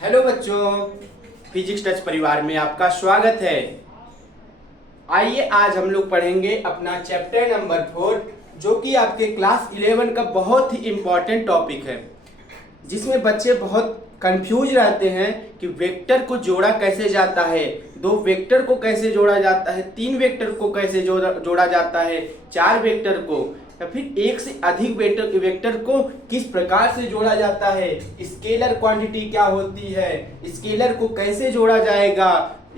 Hello बच्चों, physics touch परिवार में आपका स्वागत है। आइए आज हम लोग पढ़ेंगे अपना चैप्टर नंबर 4 जो कि आपके क्लास 11 का बहुत ही इम्पोर्टेंट टॉपिक है, जिसमें बच्चे बहुत कंफ्यूज रहते हैं कि वेक्टर को जोड़ा कैसे जाता है, दो वेक्टर को कैसे जोड़ा जाता है, तीन वेक्टर को कैसे जोड़ा जाता है, चार वेक्टर को या फिर एक से अधिक वेक्टर को किस प्रकार से जोड़ा जाता है, स्केलर क्वांटिटी क्या होती है, स्केलर को कैसे जोड़ा जाएगा,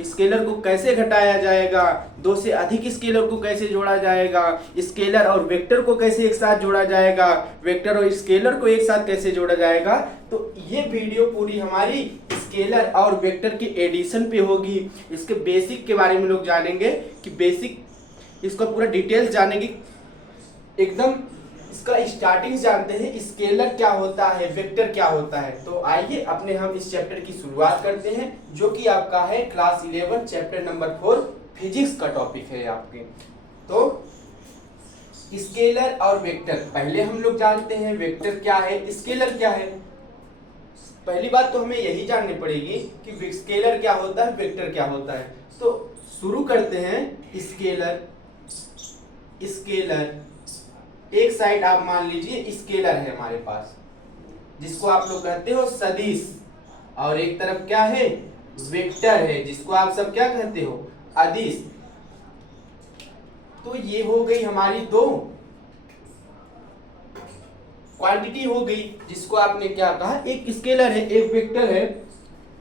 स्केलर को कैसे घटाया जाएगा, दो से अधिक स्केलर को कैसे जोड़ा जाएगा, स्केलर और वेक्टर को कैसे एक साथ जोड़ा जाएगा, वेक्टर और स्केलर को एक साथ कैसे जोड़ा जाएगा। तो ये वीडियो पूरी हमारी स्केलर और वेक्टर के एडिशन पे होगी। इसके बेसिक के बारे में लोग जानेंगे कि बेसिक इसका पूरा डिटेल्स जानेंगे, एकदम इसका स्टार्टिंग जानते हैं, स्केलर क्या होता है, वेक्टर क्या होता है। तो आइए अपने हम इस चैप्टर की शुरुआत करते हैं जो कि आपका है क्लास 11 चैप्टर नंबर 4 फिजिक्स का टॉपिक है आपके। तो स्केलर और वेक्टर पहले हम लोग जानते हैं, वेक्टर क्या है, स्केलर क्या है। पहली बात तो हमें यही जाननी पड़ेगी कि स्केलर क्या होता है, वेक्टर क्या होता है। तो शुरू करते हैं। स्केलर एक साइड आप मान लीजिए स्केलर है हमारे पास, जिसको आप लोग कहते हो सदिश, और एक तरफ क्या है, वेक्टर है, जिसको आप सब क्या कहते हो, अदिश। तो ये हो गई हमारी दो क्वांटिटी हो गई, जिसको आपने क्या कहा, एक स्केलर है एक वेक्टर है।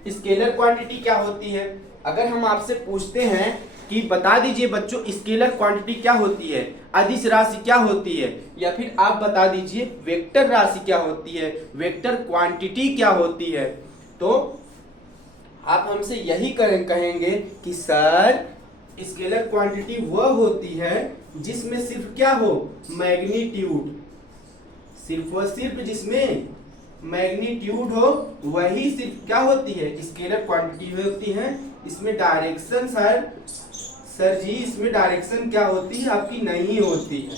स्केलर क्वांटिटी क्या होती है? अगर हम आपसे पूछते हैं कि बता दीजिए बच्चों स्केलर क्वांटिटी क्या होती है, अदिश राशि क्या होती है, या फिर आप बता दीजिए वेक्टर राशि क्या होती है, वेक्टर क्वांटिटी क्या होती है, तो आप हमसे यही कहेंगे कि सर स्केलर क्वांटिटी वह होती है जिसमें सिर्फ क्या हो, मैग्नीट्यूड, सिर्फ व सिर्फ जिसमें मैग्नीट्यूड हो वही सिर्फ क्या होती है, स्केलर क्वांटिटी होती है। इसमें डायरेक्शन सर जी इसमें डायरेक्शन क्या होती है, आपकी नहीं होती है।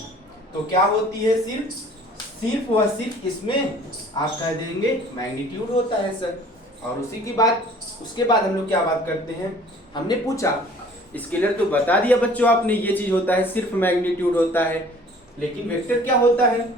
तो क्या होती है, सिर्फ व सिर्फ इसमें आप कह देंगे मैग्नीट्यूड होता है सर। और उसके बाद हम लोग क्या बात करते हैं, हमने पूछा स्केलर तो बता दिया बच्चों आपने, ये चीज होता है, सिर्फ मैग्नीट्यूड होता है, लेकिन वेक्टर क्या होता है।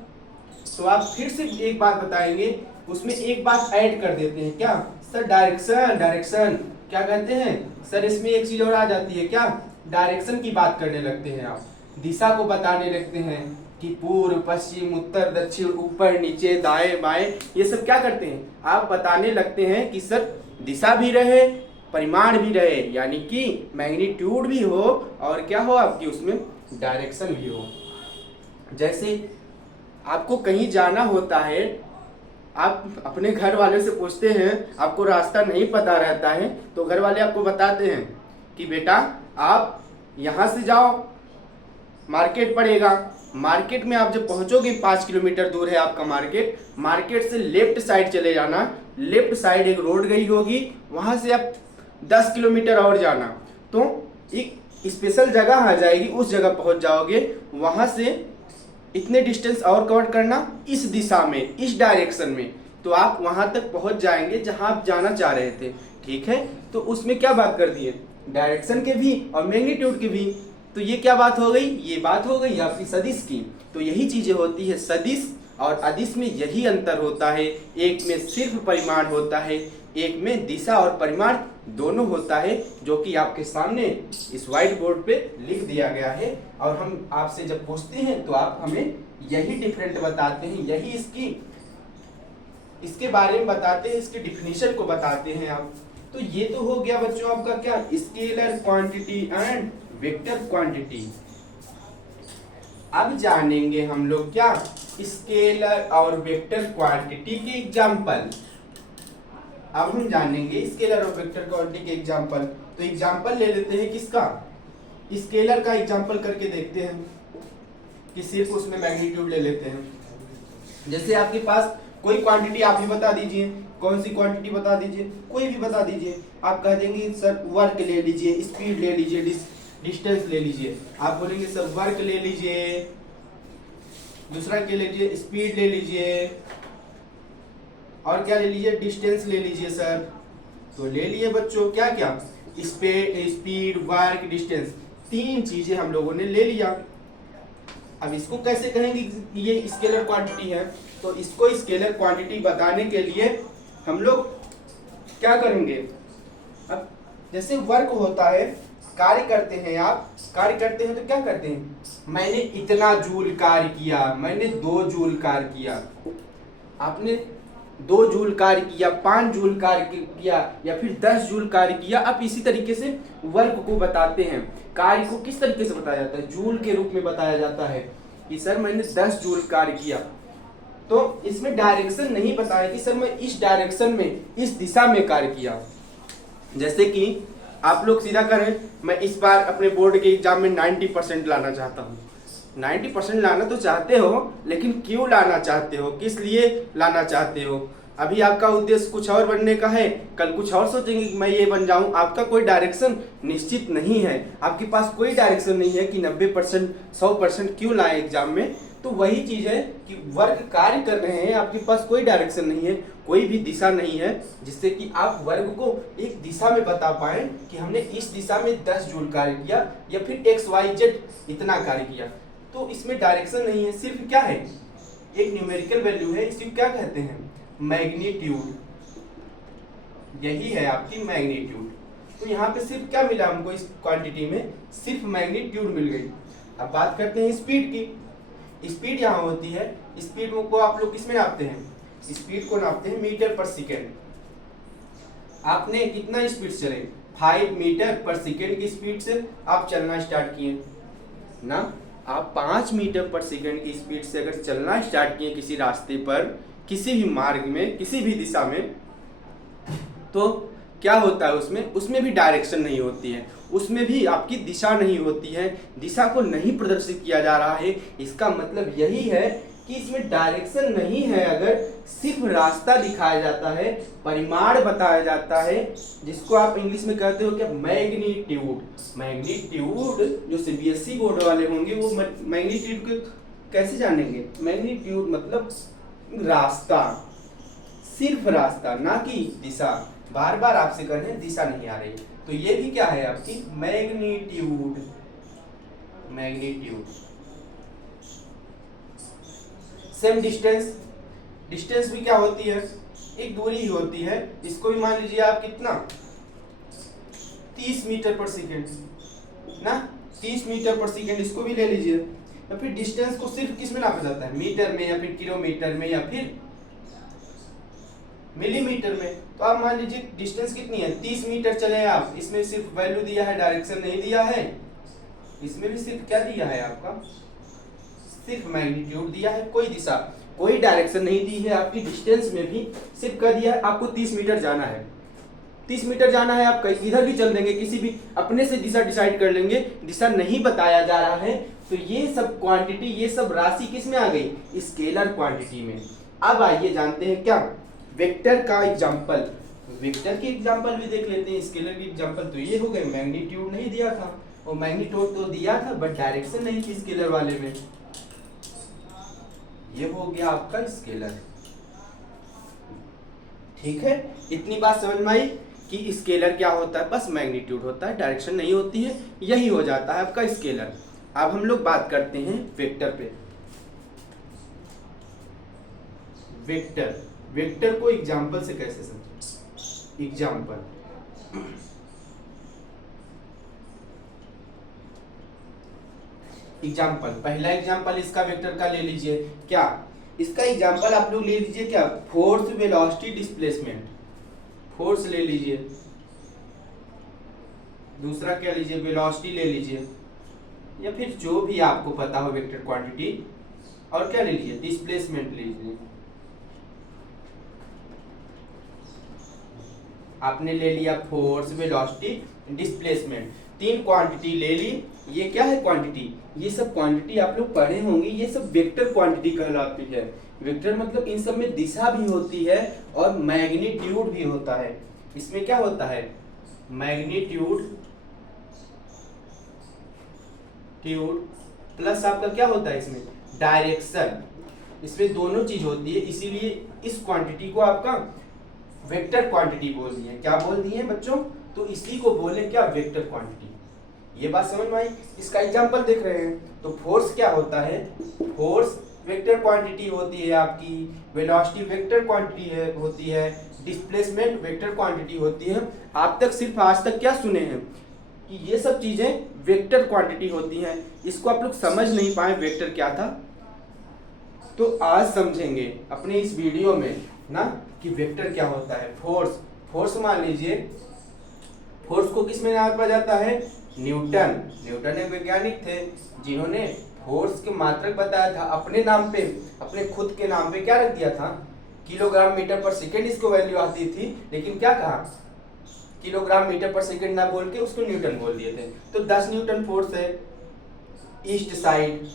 तो आप फिर से एक बात बताएंगे, उसमें एक बात ऐड कर देते हैं, क्या सर, डायरेक्शन क्या कहते हैं सर, इसमें एक चीज और आ जाती है, क्या, डायरेक्शन की बात करने लगते हैं आप, दिशा को बताने लगते हैं कि पूर्व पश्चिम उत्तर दक्षिण ऊपर नीचे दाएं बाएं, ये सब क्या करते हैं, आप बताने लगते हैं कि सर दिशा भी रहे परिमाण भी रहे, यानी कि मैग्नीट्यूड भी हो और क्या हो आपकी उसमें डायरेक्शन भी हो। जैसे आपको कहीं जाना होता है, आप अपने घर वाले से पूछते हैं, आपको रास्ता नहीं पता रहता है, तो घर वाले आपको बताते हैं कि बेटा आप यहाँ से जाओ, मार्केट पड़ेगा, मार्केट में आप जब पहुंचोगे 5 किलोमीटर दूर है आपका मार्केट से लेफ्ट साइड चले जाना, लेफ्ट साइड एक रोड गई होगी, वहां से आप 10 किलोमीटर और जाना, तो एक स्पेशल जगह आ जाएगी, उस जगह पहुंच जाओगे, वहां से इतने डिस्टेंस और कवर करना इस दिशा में, इस डायरेक्शन में, तो आप वहां तक पहुंच जाएंगे जहां आप जाना चाह रहे थे। ठीक है, तो उसमें क्या बात कर दिए, डायरेक्शन के भी और मैग्नीट्यूड के भी। तो ये क्या बात हो गई, ये बात हो गई आपकी सदिश की। तो यही चीजें होती है, सदिश और अदिश में यही अंतर होता है, एक में सिर्फ परिमाण होता है, एक में दिशा और परिमाण दोनों होता है, जो कि आपके सामने इस व्हाइट बोर्ड पे लिख दिया गया है। और हम आपसे जब पूछते हैं तो आप हमें यही डिफरेंट बताते हैं, यही इसके बारे में बताते हैं, इसके डिफिनीशन को बताते हैं आप। तो ये तो हो गया बच्चों आपका क्या, scalar quantity and vector quantity. अब जानेंगे हम लोग क्या, स्केलर और वेक्टर क्वांटिटी के एग्जाम्पल। अब हम जानेंगे स्केलर और वेक्टर क्वांटिटी के एग्जाम्पल। तो एग्जाम्पल ले लेते हैं किसका, स्केलर का एग्जाम्पल करके देखते हैं कि सिर्फ उसमें मैग्नीट्यूड ले लेते हैं। जैसे आपके पास कोई क्वांटिटी आप ही बता दीजिए, कौन सी क्वांटिटी बता दीजिए, कोई भी बता दीजिए। आप कह देंगे सर वर्क ले लीजिए, स्पीड ले लीजिए, डिस्टेंस ले लीजिए। आप बोलेंगे सर वर्क ले लीजिए, दूसरा क्या ले लीजिए, स्पीड ले लीजिए, और क्या ले लीजिए, डिस्टेंस ले लीजिए सर। तो ले लिए बच्चों क्या क्या, स्पीड, वर्क, डिस्टेंस, 3 चीजें हम लोगों ने ले लिया। अब इसको कैसे कहेंगे ये स्केलर क्वांटिटी है, तो इसको स्केलर क्वांटिटी बताने के लिए हम लोग क्या करेंगे, अब जैसे वर्क होता है, कार्य करते हैं, आप कार्य करते हैं तो क्या करते हैं, मैंने इतना जूल कार्य किया, मैंने 2 जूल कार्य किया, आपने 2 जूल कार्य किया, 5 जूल कार्य किया या फिर 10 जूल कार्य किया। आप इसी तरीके से वर्क को बताते हैं। कार्य को किस तरीके से बताया जाता है, जूल के रूप में बताया जाता है कि सर मैंने 10 जूल कार्य किया। तो इसमें डायरेक्शन नहीं बताया कि सर मैं इस डायरेक्शन में, इस दिशा में कार्य किया। जैसे कि आप लोग सीधा करें, मैं इस बार अपने बोर्ड के एग्जाम में 90% लाना चाहता हूँ। 90% लाना तो चाहते हो, लेकिन क्यों लाना चाहते हो, किस लिए लाना चाहते हो? अभी आपका उद्देश्य कुछ और बनने का है, कल कुछ और सोचेंगे कि मैं ये बन जाऊं। आपका कोई डायरेक्शन निश्चित नहीं है, आपके पास कोई डायरेक्शन नहीं है कि 90% 100% क्यों लाए एग्जाम में। तो वही चीज है कि वर्ग कार्य कर रहे हैं, आपके पास कोई डायरेक्शन नहीं है, कोई भी दिशा नहीं है जिससे कि आप वर्ग को एक दिशा में बता पाए कि हमने इस दिशा में 10 जूल कार्य किया या फिर XYZ इतना कार्य किया। तो इसमें डायरेक्शन नहीं है, सिर्फ क्या है, एक न्यूमेरिकल वैल्यू है। इसी क्या कहते हैं, मैग्नीट्यूड। यही है आपकी मैग्नीट्यूड। तो यहाँ पे सिर्फ क्या मिला हमको, इस क्वांटिटी में सिर्फ मैग्नीट्यूड मिल गई। अब बात करते हैं स्पीड की। स्पीड यहाँ होती है, स्पीड को आप लोग किसमें नापते हैं, स्पीड को नापते हैं मीटर पर सेकेंड। आपने कितना स्पीड चले, 5 मीटर पर सेकेंड की स्पीड से आप चलना स्टार्ट किए ना। आप 5 मीटर पर सेकेंड की स्पीड से अगर चलना स्टार्ट किए किसी रास्ते पर, किसी भी मार्ग में, किसी भी दिशा में, तो क्या होता है, उसमें भी डायरेक्शन नहीं होती है, उसमें भी आपकी दिशा नहीं होती है, दिशा को नहीं प्रदर्शित किया जा रहा है। इसका मतलब यही है कि इसमें डायरेक्शन नहीं है, अगर सिर्फ रास्ता दिखाया जाता है, परिमाण बताया जाता है, जिसको आप इंग्लिश में कहते हो क्या, मैग्नीट्यूड। मैग्नीट्यूड जो CBSE बोर्ड वाले होंगे वो मैग्नीट्यूड को कैसे जानेंगे, मैग्नीट्यूड मतलब रास्ता, सिर्फ रास्ता, ना कि दिशा। बार बार आपसे कह रहे हैं दिशा नहीं आ रही, तो ये भी क्या है आपकी magnitude. Magnitude same distance, distance भी क्या होती है, एक दूरी ही होती है। इसको भी मान लीजिए आप कितना, 30 मीटर पर सेकेंड ना, 30 मीटर पर सेकेंड, इसको भी ले लीजिए। या फिर डिस्टेंस को सिर्फ किस में नापा जाता है, मीटर में या फिर किलोमीटर में या फिर मिलीमीटर में। तो आप मान लीजिए डिस्टेंस कितनी है, 30 मीटर चले आप, इसमें सिर्फ वैल्यू दिया है, डायरेक्शन नहीं दिया है। इसमें भी सिर्फ क्या दिया है आपका, सिर्फ मैग्नीट्यूड दिया है, कोई दिशा, कोई डायरेक्शन नहीं दी है। आपकी डिस्टेंस में भी सिर्फ क्या दिया है, आपको 30 मीटर जाना है, 30 मीटर जाना है, आप इधर भी चल देंगे, किसी भी अपने से दिशा डिसाइड कर लेंगे, दिशा नहीं बताया जा रहा है। तो ये सब क्वांटिटी, ये सब राशि किस में आ गई, स्केलर क्वांटिटी में। अब आइए जानते हैं क्या, वेक्टर का एग्जांपल। वेक्टर की एग्जांपल भी देख लेते हैं। स्केलर की एग्जांपल तो ये हो गए, मैग्नीट्यूड नहीं दिया था, और मैग्नीट्यूड तो दिया था बट डायरेक्शन नहीं थी स्केलर वाले में। ये हो गया आपका स्केलर। ठीक है, इतनी बात समझ में आई कि स्केलर क्या होता है, बस मैग्नीट्यूड होता है, डायरेक्शन नहीं होती है, यही हो जाता है आपका स्केलर। अब हम लोग बात करते हैं वेक्टर पे। वेक्टर, वेक्टर को एग्जाम्पल से कैसे समझें, एग्जाम्पल। एग्जाम्पल, पहला एग्जाम्पल इसका वेक्टर का ले लीजिए, क्या इसका एग्जाम्पल आप लोग ले लीजिए, क्या, फोर्स, वेलोसिटी, डिस्प्लेसमेंट। फोर्स ले लीजिए, दूसरा क्या लीजिए, वेलोसिटी ले लीजिए, या फिर जो भी आपको पता हो वेक्टर क्वांटिटी, और क्या ले लीजिए, डिस्प्लेसमेंट ले लीजिए। आपने ले लिया फोर्स, वेलोसिटी, डिस्प्लेसमेंट, 3 क्वांटिटी ले ली। ये क्या है क्वांटिटी, ये सब क्वांटिटी आप लोग पढ़े होंगे, ये सब वेक्टर क्वांटिटी कहलाती है। वेक्टर मतलब इन सब में दिशा भी होती है और मैग्नीट्यूड भी होता है। इसमें क्या होता है, मैग्नीट्यूड प्लस आपका क्या होता है, इसमें डायरेक्शन, इसमें दोनों चीज होती है। इसीलिए इस क्वांटिटी को आपका वेक्टर क्वांटिटी बोल दी है। क्या बोल दी है बच्चों? तो इसी को बोले क्या? Vector quantity. ये बात समझ में आई? इसका एग्जांपल देख रहे हैं। तो फोर्स क्या होता है? फोर्स वेक्टर क्वांटिटी होती है आपकी, वेलोसिटी वेक्टर क्वांटिटी है होती है, डिस्प्लेसमेंट वेक्टर क्वांटिटी होती है। आप तक सिर्फ आज तक क्या सुने हैं कि ये सब चीजें वेक्टर क्वांटिटी होती हैं। इसको आप लोग समझ नहीं पाए वेक्टर क्या था, तो आज समझेंगे अपने इस वीडियो में ना कि वेक्टर क्या होता है। फोर्स, फोर्स मान लीजिए, फोर्स को किस में नापा जाता है? न्यूटन। न्यूटन एक वैज्ञानिक थे जिन्होंने फोर्स के मात्रक बताया था अपने नाम पे, अपने खुद के नाम पे क्या रख दिया था? किलोग्राम मीटर पर सेकेंड इसको वैल्यू आती थी, लेकिन क्या कहा? किलोग्राम मीटर पर सेकेंड ना बोल के उसको न्यूटन बोल दिए थे। तो 10 न्यूटन फोर्स है ईस्ट साइड,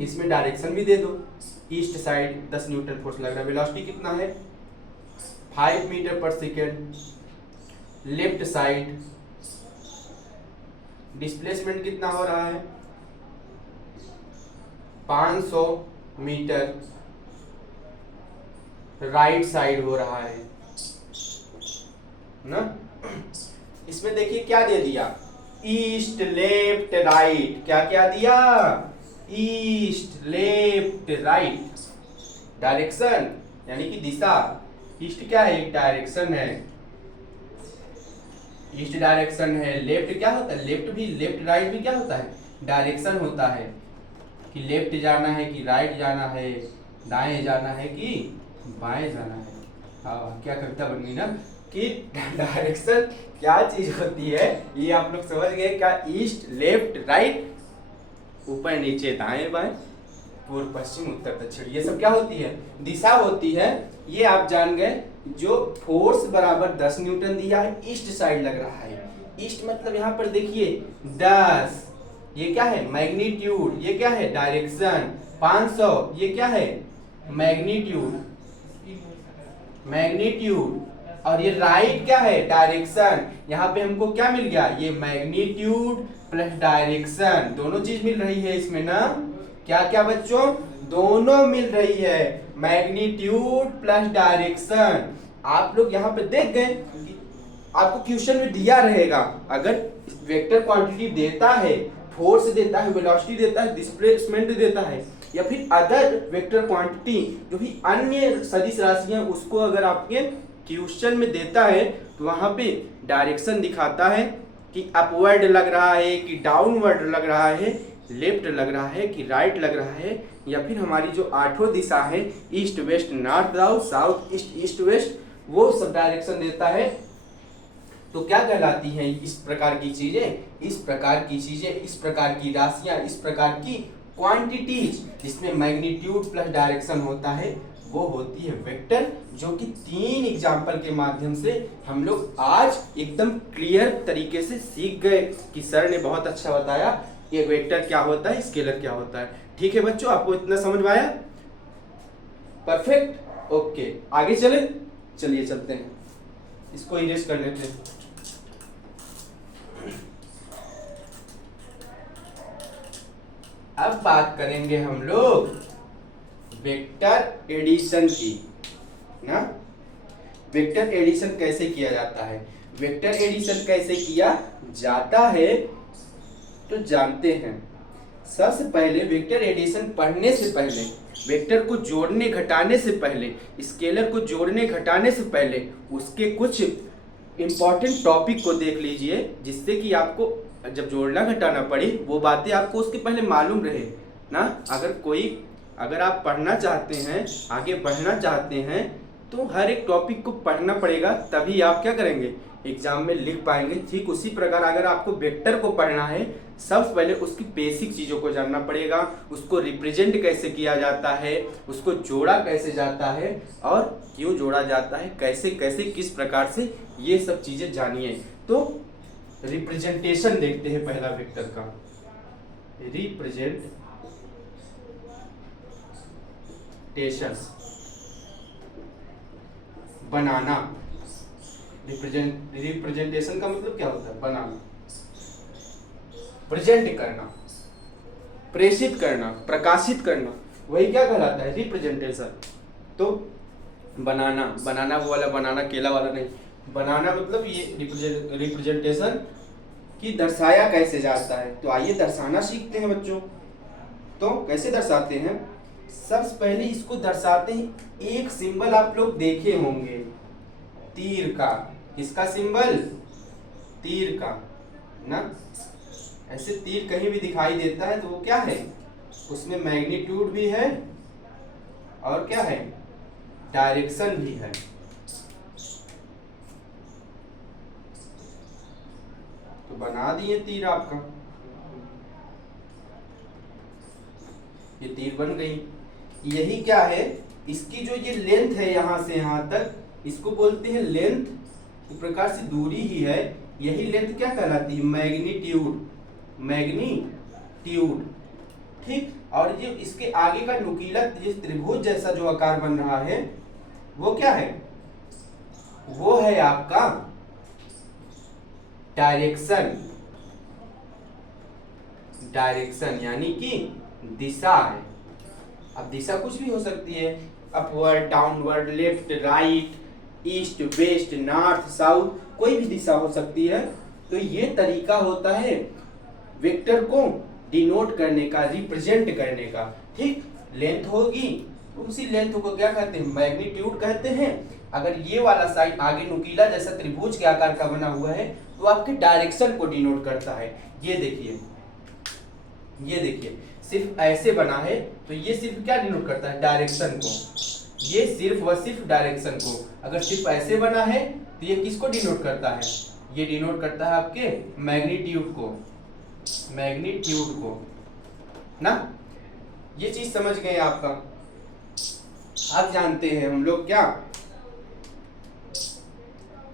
इसमें डायरेक्शन भी दे दो, ईस्ट साइड 10 न्यूटन फोर्स लग रहा है। वेलोसिटी कितना है? 5 मीटर पर सेकेंड। लेफ्ट साइड डिस्प्लेसमेंट कितना हो रहा है? 500 मीटर। राइट साइड हो रहा है ना। इसमें देखिए क्या दे दिया? East left right. क्या क्या दिया? ईस्ट लेफ्ट राइट, डायरेक्शन यानी कि दिशा। ईस्ट क्या है? एक डायरेक्शन है, ईस्ट डायरेक्शन है। लेफ्ट क्या होता है? लेफ्ट भी, लेफ्ट राइट भी क्या होता है? डायरेक्शन होता है कि लेफ्ट जाना है कि राइट जाना है, दाएं जाना है कि बाएं जाना है। हाँ, क्या कविता बन गई ना कि डायरेक्शन क्या चीज होती है, ये आप लोग समझ गए क्या? ईस्ट लेफ्ट राइट, ऊपर नीचे दाएं बाएं, पूर्व पश्चिम उत्तर दक्षिण, ये सब क्या होती है? दिशा होती है। ये आप जान गए। जो फोर्स बराबर 10 न्यूटन दिया है, ईस्ट साइड लग रहा है। ईस्ट मतलब यहाँ पर देखिए 10, ये क्या है? मैग्नीट्यूड। ये क्या है? डायरेक्शन। 500 ये क्या है? Magnitude, magnitude. और ये राइट क्या है? डायरेक्शन। यहाँ पे हमको क्या मिल गया? ये मैग्नीट्यूड प्लस डायरेक्शन, दोनों चीज मिल रही है इसमें ना। क्या क्या बच्चों? दोनों मिल रही है, मैग्नीट्यूड प्लस डायरेक्शन। आप लोग यहाँ पे देख गए कि आपको क्वेश्चन में दिया रहेगा, अगर वेक्टर क्वांटिटी देता है, फोर्स देता है, वेलोसिटी देता है, डिस्प्लेसमेंट देता है, या फिर अदर वेक्टर क्वांटिटी जो भी अन्य सदिश राशियां, उसको अगर आपके क्वेश्चन में देता है तो वहां पे डायरेक्शन दिखाता है कि अपवर्ड लग रहा है कि डाउनवर्ड लग रहा है, लेफ्ट लग रहा है कि राइट लग रहा है, या फिर हमारी जो आठों दिशा है east west north south, south east east west, वो सब डायरेक्शन देता है। तो क्या कहलाती हैं इस प्रकार की चीजें? इस प्रकार की चीजें, इस प्रकार की राशियां, इस प्रकार की क्वांटिटीज जिसमें मैग्नीट्यूड प्लस डायरेक्शन होता है, वो होती है वेक्टर। जो कि 3 एग्जाम्पल के माध्यम से हम लोग आज एकदम क्लियर तरीके से सीख गए कि सर ने बहुत अच्छा बताया ये वेक्टर क्या होता है, स्केलर क्या होता है। ठीक है बच्चों, आपको इतना समझ में आया? Perfect, okay. आगे चले, चलिए चलते हैं, इसको इरेज कर लेते हैं। अब बात करेंगे हम लोग वेक्टर एडिशन की ना। वेक्टर एडिशन कैसे किया जाता है? वेक्टर एडिशन कैसे किया जाता है तो जानते हैं। सबसे पहले वेक्टर एडिशन पढ़ने से पहले, वेक्टर को जोड़ने घटाने से पहले, स्केलर को जोड़ने घटाने से पहले उसके कुछ इंपॉर्टेंट टॉपिक को देख लीजिए, जिससे कि आपको जब जोड़ना घटाना पड़े वो बातें आपको उसके पहले मालूम रहे ना। अगर आप पढ़ना चाहते हैं, आगे बढ़ना चाहते हैं, तो हर एक टॉपिक को पढ़ना पड़ेगा, तभी आप क्या करेंगे? एग्जाम में लिख पाएंगे। ठीक उसी प्रकार अगर आपको वेक्टर को पढ़ना है, सबसे पहले उसकी बेसिक चीज़ों को जानना पड़ेगा, उसको रिप्रेजेंट कैसे किया जाता है, उसको जोड़ा कैसे जाता है और क्यों जोड़ा जाता है, कैसे कैसे किस प्रकार से, ये सब चीज़ें जानिए। तो रिप्रेजेंटेशन देखते हैं पहला वेक्टर का। रिप्रेजेंटेशन, बनाना। रिप्रेजेंटेशन का मतलब क्या होता है? बनाना, प्रेजेंट करना, प्रेषित करना, प्रकाशित करना, वही क्या कहलाता है? रिप्रेजेंटेशन। तो बनाना, बनाना वो वाला बनाना केला वाला नहीं, बनाना मतलब ये रिप्रेजेंटेशन कि दर्शाया कैसे जाता है। तो आइए दर्शाना सीखते हैं बच्चों। तो कैसे दर्शाते हैं, सबसे पहले इसको दर्शाते हैं, एक सिंबल आप लोग देखे होंगे तीर का। किसका सिंबल? तीर का ना। ऐसे तीर कहीं भी दिखाई देता है तो वो क्या है, उसमें मैग्नीट्यूड भी है और क्या है, डायरेक्शन भी है। तो बना दिए तीर आपका, ये तीर बन गई। यही क्या है, इसकी जो ये लेंथ है यहां से यहां तक, इसको बोलते हैं लेंथ। एक प्रकार से दूरी ही है, यही लेंथ क्या कहलाती है, मैग्नीट्यूड। मैग्नीट्यूड, ठीक। और ये इसके आगे का नुकीला जिस त्रिभुज जैसा जो आकार बन रहा है वो क्या है, वो है आपका डायरेक्शन। डायरेक्शन यानी कि दिशा है। अब दिशा कुछ भी हो सकती है, upward, downward, left, right, east, west, north, south, कोई भी दिशा हो सकती है। तो ये तरीका होता है वेक्टर को डिनोट करने का, रिप्रेजेंट करने का, ठीक। लेंथ होगी तो उसी लेंथ को क्या कहते हैं, मैग्नीट्यूड कहते हैं। अगर ये वाला साइड आगे नुकीला जैसा त्रिभुज के आकार का बना हुआ है तो आपके डायरेक्शन को डिनोट करता है। ये देखिए, ये देखिए सिर्फ ऐसे बना है तो ये सिर्फ क्या डिनोट करता है, डायरेक्शन को। ये सिर्फ व सिर्फ डायरेक्शन को। अगर सिर्फ ऐसे बना है तो ये किसको डिनोट करता है, ये डिनोट करता है आपके मैग्नीट्यूड को, मैग्नीट्यूड को ना। ये चीज समझ गए आपका। अब जानते हैं हम लोग क्या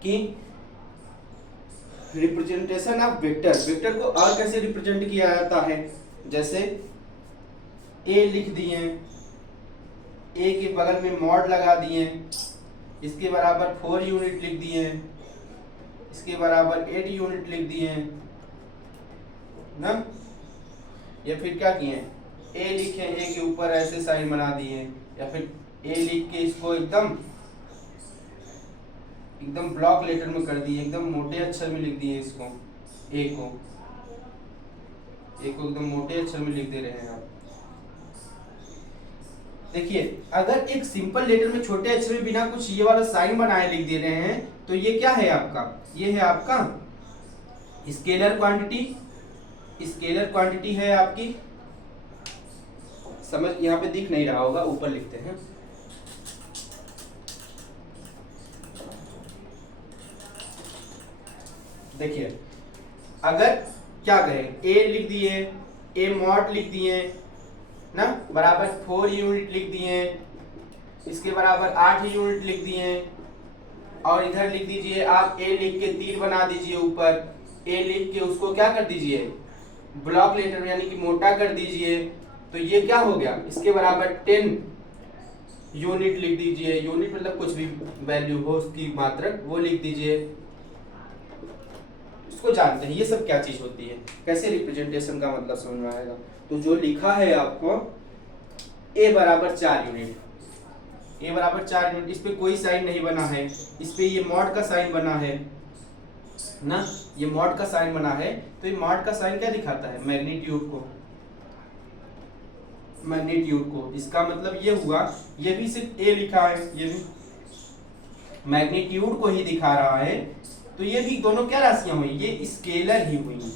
कि रिप्रेजेंटेशन ऑफ वेक्टर, वेक्टर को और कैसे रिप्रेजेंट किया जाता है। जैसे ए लिख दिए, ए के बगल में मॉड लगा दिए, इसके बराबर 4 यूनिट लिख दिए, इसके बराबर 8 यूनिट लिख दिए ना। या फिर क्या किए, ए लिखे, ए के ऊपर ऐसे साइन बना दिए, या फिर ए लिख के इसको एकदम ब्लॉक लेटर में कर दिए, एकदम मोटे अक्षर में लिख दिए इसको, ए को एकदम मोटे अक्षर में लिख दे रहे हैं आप। देखिए अगर एक सिंपल लेटर में छोटे अक्षर में बिना कुछ ये वाला साइन बनाए लिख दे रहे हैं तो ये क्या है आपका, ये है आपका स्केलर क्वांटिटी। स्केलर क्वांटिटी है आपकी, समझ यहाँ पे दिख नहीं रहा होगा, ऊपर लिखते हैं। देखिए अगर क्या कहें, ए लिख दिए, ए मॉड लिख दिए ना, बराबर 4 यूनिट लिख दिए, इसके बराबर 8 यूनिट लिख दिए, और इधर लिख दीजिए आप ए लिख के तीर बना दीजिए ऊपर, ए लिख के उसको क्या कर दीजिए, ब्लॉक लेटर यानी कि मोटा कर दीजिए। तो ये क्या हो गया, इसके बराबर 10 यूनिट लिख दीजिए। यूनिट मतलब कुछ भी वैल्यू हो उसकी मात्रक, वो लिख दीजिए। इसको जानते हैं ये सब क्या चीज होती है, कैसे रिप्रेजेंटेशन का मतलब समझ में आएगा। तो जो लिखा है आपको ए बराबर 4 यूनिट, ए बराबर 4 यूनिट, इस पे कोई साइन नहीं बना है, इस पे ये मॉड का साइन बना है ना, ये मॉड का साइन बना है। तो ये मॉड का साइन क्या दिखाता है, मैग्नीट्यूड को, मैग्नीट्यूड को। इसका मतलब ये हुआ, ये भी सिर्फ ए लिखा है, ये भी मैग्नीट्यूड को ही दिखा रहा है। तो ये भी दोनों क्या राशियां हुई, ये स्केलर ही हुई,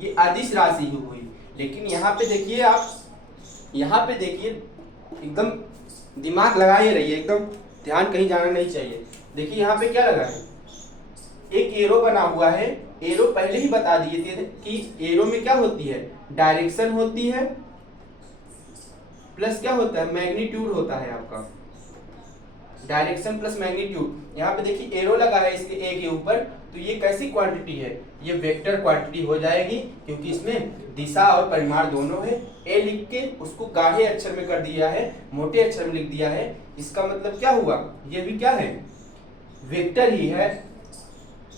ये अदिश राशि ही हुई। लेकिन यहाँ पे देखिए आप, यहाँ पे देखिए एकदम दिमाग लगाए रहिए, एकदम ध्यान कहीं जाना नहीं चाहिए। देखिए यहाँ पे क्या लगा है, एक एरो बना हुआ है। एरो पहले ही बता दिए थे कि एरो में क्या होती है, डायरेक्शन होती है प्लस क्या होता है, मैग्नीट्यूड होता है आपका, डायरेक्शन प्लस मैग्नीट्यूड। यहाँ पे देखिए एरो लगा है इसके ए के ऊपर, तो ये कैसी क्वांटिटी है, ये वेक्टर क्वांटिटी हो जाएगी, क्योंकि इसमें दिशा और परिमाण दोनों है। ए लिख के उसको गाढ़े अक्षर में कर दिया है, मोटे अक्षर में लिख दिया है। इसका मतलब क्या हुआ, ये भी क्या है, वेक्टर ही है।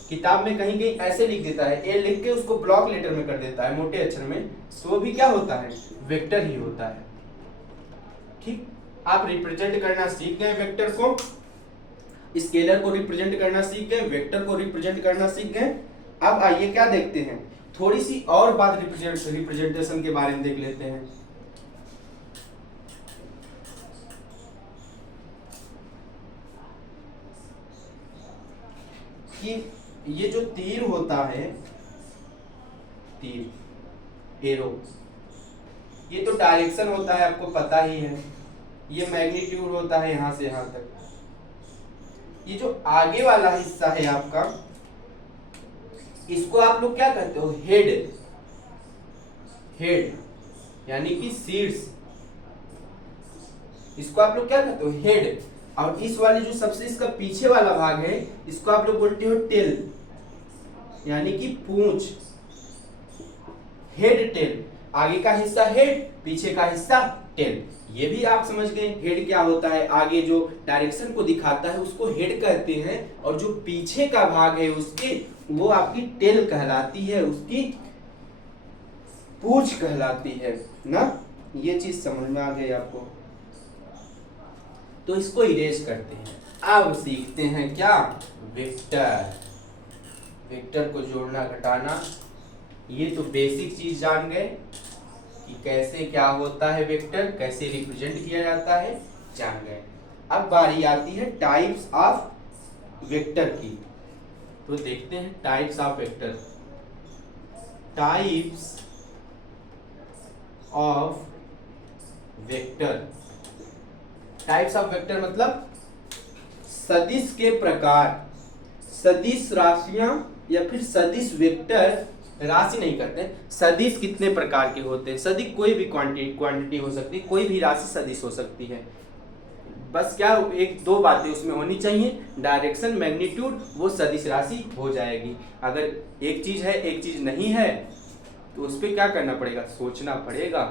किताब में कहीं कहीं ऐसे लिख देता है, ए लिख के उसको ब्लॉक लेटर में कर देता है मोटे अक्षर में, तो वो भी क्या होता है, वेक्टर ही होता है। ठीक, आप रिप्रेजेंट करना सीख गए वेक्टर को। स्केलर को रिप्रेजेंट करना सीख गए, वेक्टर को रिप्रेजेंट करना सीख गए। अब आइए क्या देखते हैं, थोड़ी सी और बात रिप्रेजेंटेशन के बारे में देख लेते हैं। कि ये जो तीर होता है, तीर, एरो, ये तो डायरेक्शन होता है, आपको पता ही है। ये मैग्नीट्यूड होता है यहां से यहां तक। ये जो आगे वाला हिस्सा है आपका, इसको आप लोग क्या कहते हो, हेड, हेड यानी कि शीर्ष, इसको आप लोग क्या कहते हो, हेड। और इस वाले जो सबसे इसका पीछे वाला भाग है, इसको आप लोग बोलते हो टेल, यानी कि पूंछ, हेड टेल। आगे का हिस्सा हेड, पीछे का हिस्सा टेल। ये भी आप समझ गए हेड क्या होता है। आगे जो डायरेक्शन को दिखाता है उसको हेड कहते हैं, और जो पीछे का भाग है उसके, वो आपकी टेल कहलाती है, उसकी पूंछ कहलाती है ना। ये चीज समझ में आ गई आपको। तो इसको इरेज करते हैं। अब सीखते हैं क्या, वेक्टर। वेक्टर को जोड़ना घटाना, ये तो बेसिक चीज जान गए कि कैसे क्या होता है, वेक्टर कैसे रिप्रेजेंट किया जाता है, जान गए। अब बारी आती है टाइप्स ऑफ वेक्टर की। तो देखते हैं types of vector. Types of vector, types of vector मतलब सदिश के प्रकार। सदिश राशियां या फिर सदिश वेक्टर, राशि नहीं करते हैं, सदिश कितने प्रकार के होते हैं। सदिश कोई भी क्वांटिटी हो सकती है, कोई भी राशि सदिश हो सकती है। बस क्या एक दो बातें उसमें होनी चाहिए, डायरेक्शन, मैग्नीट्यूड, वो सदिश राशि हो जाएगी। अगर एक चीज है एक चीज नहीं है तो उस पर क्या करना पड़ेगा, सोचना पड़ेगा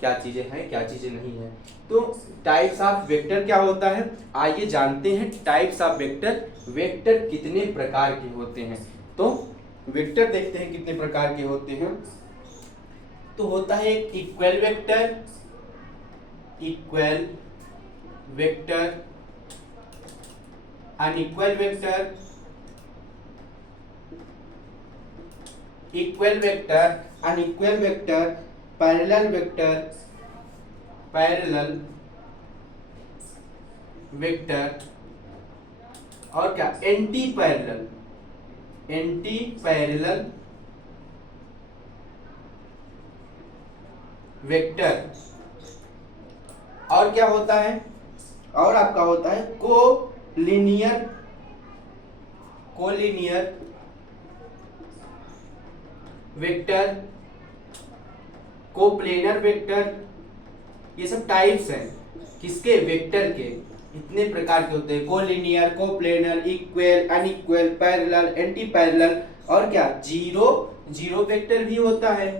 क्या चीजें हैं क्या चीजें नहीं है। तो टाइप्स ऑफ वेक्टर क्या होता है, आइए जानते हैं टाइप्स ऑफ वेक्टर। वेक्टर कितने प्रकार के होते हैं, तो वेक्टर देखते हैं कितने प्रकार के होते हैं। तो होता है एक equal vector, equal vector, unequal vector, equal vector, unequal vector, parallel vector, parallel vector, और क्या, anti parallel, anti parallel vector. और क्या होता है, और आपका होता है collinear, collinear vector, coplanar vector. ये सब टाइप्स हैं किसके, वेक्टर के। इतने प्रकार के होते हैं, collinear, coplanar, equal, unequal, parallel, anti parallel, और क्या, जीरो, जीरो वेक्टर भी होता है,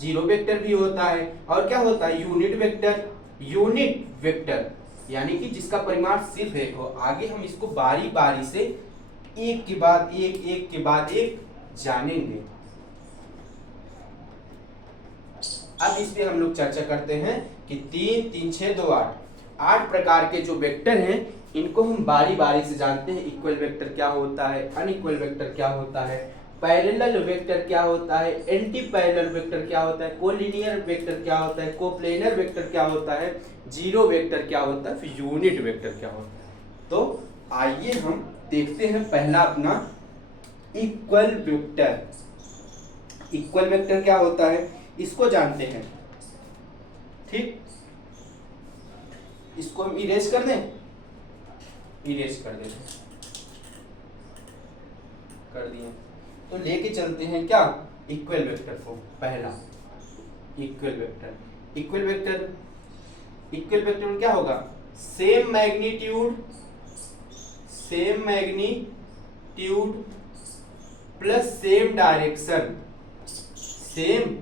जीरो वेक्टर भी होता है। और क्या होता है, यूनिट वेक्टर, यूनिट वेक्टर यानी कि जिसका परिमाण सिर्फ एक हो। आगे हम इसको बारी बारी से एक के बाद एक, एक के बाद एक जानेंगे। अब इस पे हम लोग चर्चा करते हैं कि 3, 3, 6, 2, 8, 8 प्रकार के जो वेक्टर हैं इनको हम बारी बारी से जानते हैं। इक्वल वेक्टर क्या होता है, अनइक्वल वेक्टर क्या होता है, पैरेलल वेक्टर क्या होता है, एंटी पैरेलल वेक्टर क्या होता है, कोलिनियर वेक्टर क्या होता है, कोप्लेनर वेक्टर क्या होता है, जीरो वेक्टर क्या होता है, फिर यूनिट वेक्टर क्या होता है। तो आइए हम देखते हैं पहला अपना इक्वल वेक्टर। इक्वल वेक्टर क्या होता है इसको जानते हैं, ठीक। इसको हम इरेज कर दें, इरेज कर देते हैं, कर दिए। तो लेके चलते हैं क्या, इक्वल वेक्टर को। पहला equal vector, equal vector, equal vector में क्या होगा, same magnitude, same magnitude plus same direction, same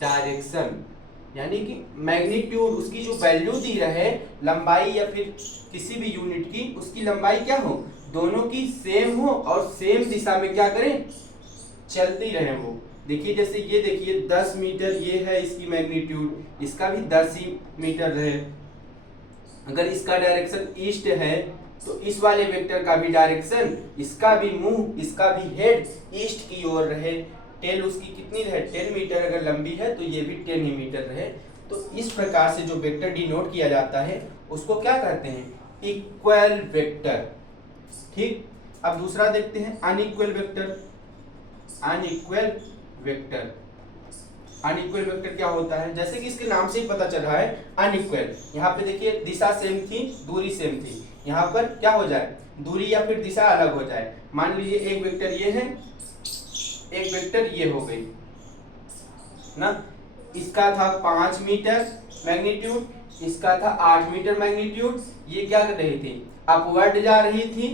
direction यानी कि मैग्नीट्यूड उसकी जो वैल्यू दी रहे, लंबाई या फिर किसी भी यूनिट की, उसकी लंबाई क्या हो, दोनों की सेम हो और सेम दिशा में क्या करें, चलती रहे वो। देखिए जैसे ये देखिए 10 मीटर ये है इसकी मैग्नीट्यूड, इसका भी 10 ही मीटर है, अगर इसका डायरेक्शन ईस्ट है तो इस वाले वेक्टर का भी डायरेक्शन, इसका भी मुंह, इसका भी हेड ईस्ट की ओर रहे। टेल उसकी कितनी रहे, 10 मीटर अगर लंबी है तो ये भी 10 ही मीटर रहे। तो इस प्रकार से जो वेक्टर डिनोट किया जाता है उसको क्या कहते हैं, इक्वल वेक्टर। ठीक, अब दूसरा देखते हैं unequal vector. Unequal vector, unequal vector क्या होता है, जैसे कि इसके नाम से ही पता चल रहा है अनइक्वल। यहाँ पे देखिए दिशा सेम थी, दूरी सेम थी, यहाँ पर क्या हो जाए, दूरी या फिर दिशा अलग हो जाए। मान लीजिए एक वेक्टर ये है, एक वेक्टर ये हो गई ना, इसका था 5 मीटर मैग्नीट्यूड, इसका था 8 मीटर मैग्नीट्यूड। ये क्या कर रही थी, अपवर्ड जा रही थी,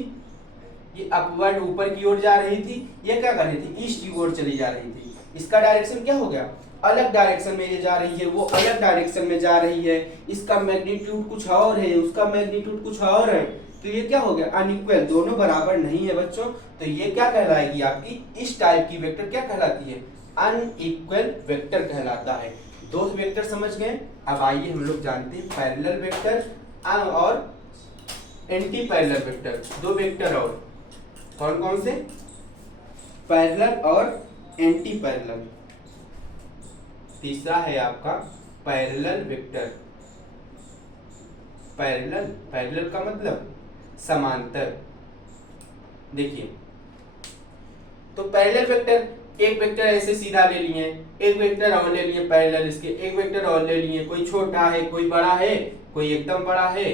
ये अपवर्ड ऊपर की ओर जा रही थी, ये क्या कर रही थी, ईस्ट की ओर चली जा रही थी। इसका डायरेक्शन क्या हो गया, अलग डायरेक्शन में ये जा रही है, वो अलग डायरेक्शन में जा रही है, इसका मैग्नीट्यूड कुछ और है, उसका मैग्नीट्यूड कुछ और है, तो ये क्या हो गया, अनइक्वल, दोनों बराबर नहीं है बच्चों। तो ये क्या कहलाएगी आपकी, इस टाइप की वेक्टर क्या कहलाती है, अनइक्वल वेक्टर कहलाता है। दो वेक्टर समझ गए। अब आइए हम लोग जानते हैं पैरेलल वेक्टर और एंटी पैरेलल वेक्टर। दो वेक्टर और कौन कौन से, पैरेलल और एंटी पैरेलल। तीसरा है आपका पैरेलल वेक्टर। पैरेलल, पैरेलल का मतलब समांतर। देखिए तो पैरेलल वेक्टर, एक वेक्टर ऐसे सीधा ले लिए, एक वेक्टर और ले लिए पैरेलल इसके, एक वेक्टर और ले लिए, कोई छोटा है कोई बड़ा है, कोई एकदम बड़ा है,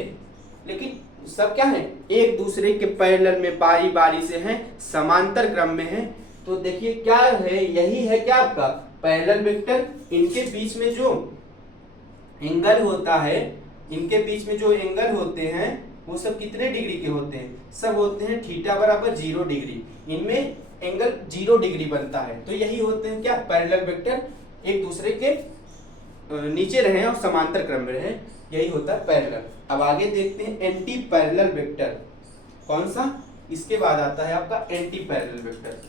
लेकिन सब क्या है, एक दूसरे के पैरेलल में बारी बारी से हैं, समांतर क्रम में हैं। तो देखिए क्या है, यही है क्या आपका पैरेलल वेक्टर। इनके बीच में जो एंगल होता है, इनके बीच में जो एंगल होते हैं वो सब कितने डिग्री के होते हैं, सब होते हैं थीटा बराबर 0 डिग्री। इनमें एंगल 0 डिग्री बनता है, तो यही होते हैं क्या, पैरेलल वेक्टर, एक दूसरे के नीचे रहे और समांतर क्रम में रहे, यही होता है पैरेलल। अब आगे देखते हैं एंटी पैरेलल वेक्टर। कौन सा, इसके बाद आता है आपका एंटी पैरेलल वेक्टर।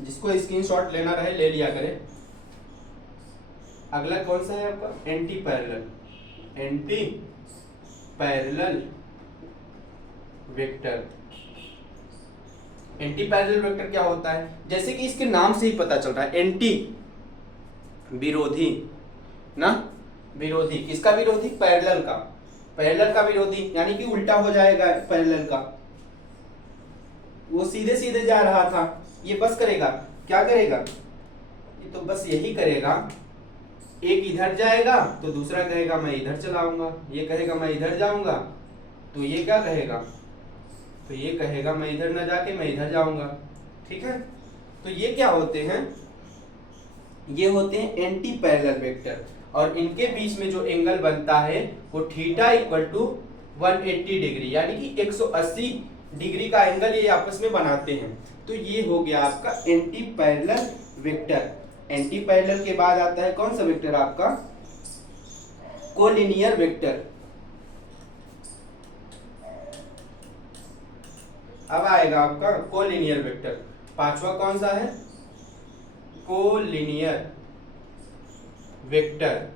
जिसको स्क्रीनशॉट लेना रहे ले लिया करें। अगला कौन सा है आपका, anti parallel. Anti parallel vector. Anti parallel vector क्या होता है, जैसे कि इसके नाम से ही पता चल रहा है, एंटी विरोधी ना, विरोधी, किसका विरोधी, पैरेलल का, पैरेलल का विरोधी, यानी कि उल्टा हो जाएगा पैरेलल का। वो सीधे सीधे जा रहा था, ये बस करेगा, क्या करेगा, ये तो बस यही करेगा, एक इधर जाएगा तो दूसरा कहेगा मैं इधर चलाऊंगा, ये कहेगा मैं इधर जाऊंगा तो ये क्या कहेगा, तो ये कहेगा मैं इधर न जाके मैं इधर जाऊंगा। ठीक है, तो ये क्या होते हैं, ये होते हैं एंटी पैरेलल वेक्टर। और इनके बीच में जो एंगल बनता है वो थीटा इक्वल टू 180 डिग्री, यानी कि 180 डिग्री का एंगल ये आपस में बनाते हैं। तो ये हो गया आपका anti parallel vector. Anti parallel के बाद आता है कौन सा वेक्टर आपका, कोलिनियर वेक्टर। अब आएगा आपका कोलिनियर वेक्टर। पांचवा कौन सा है, कोलिनियर वेक्टर।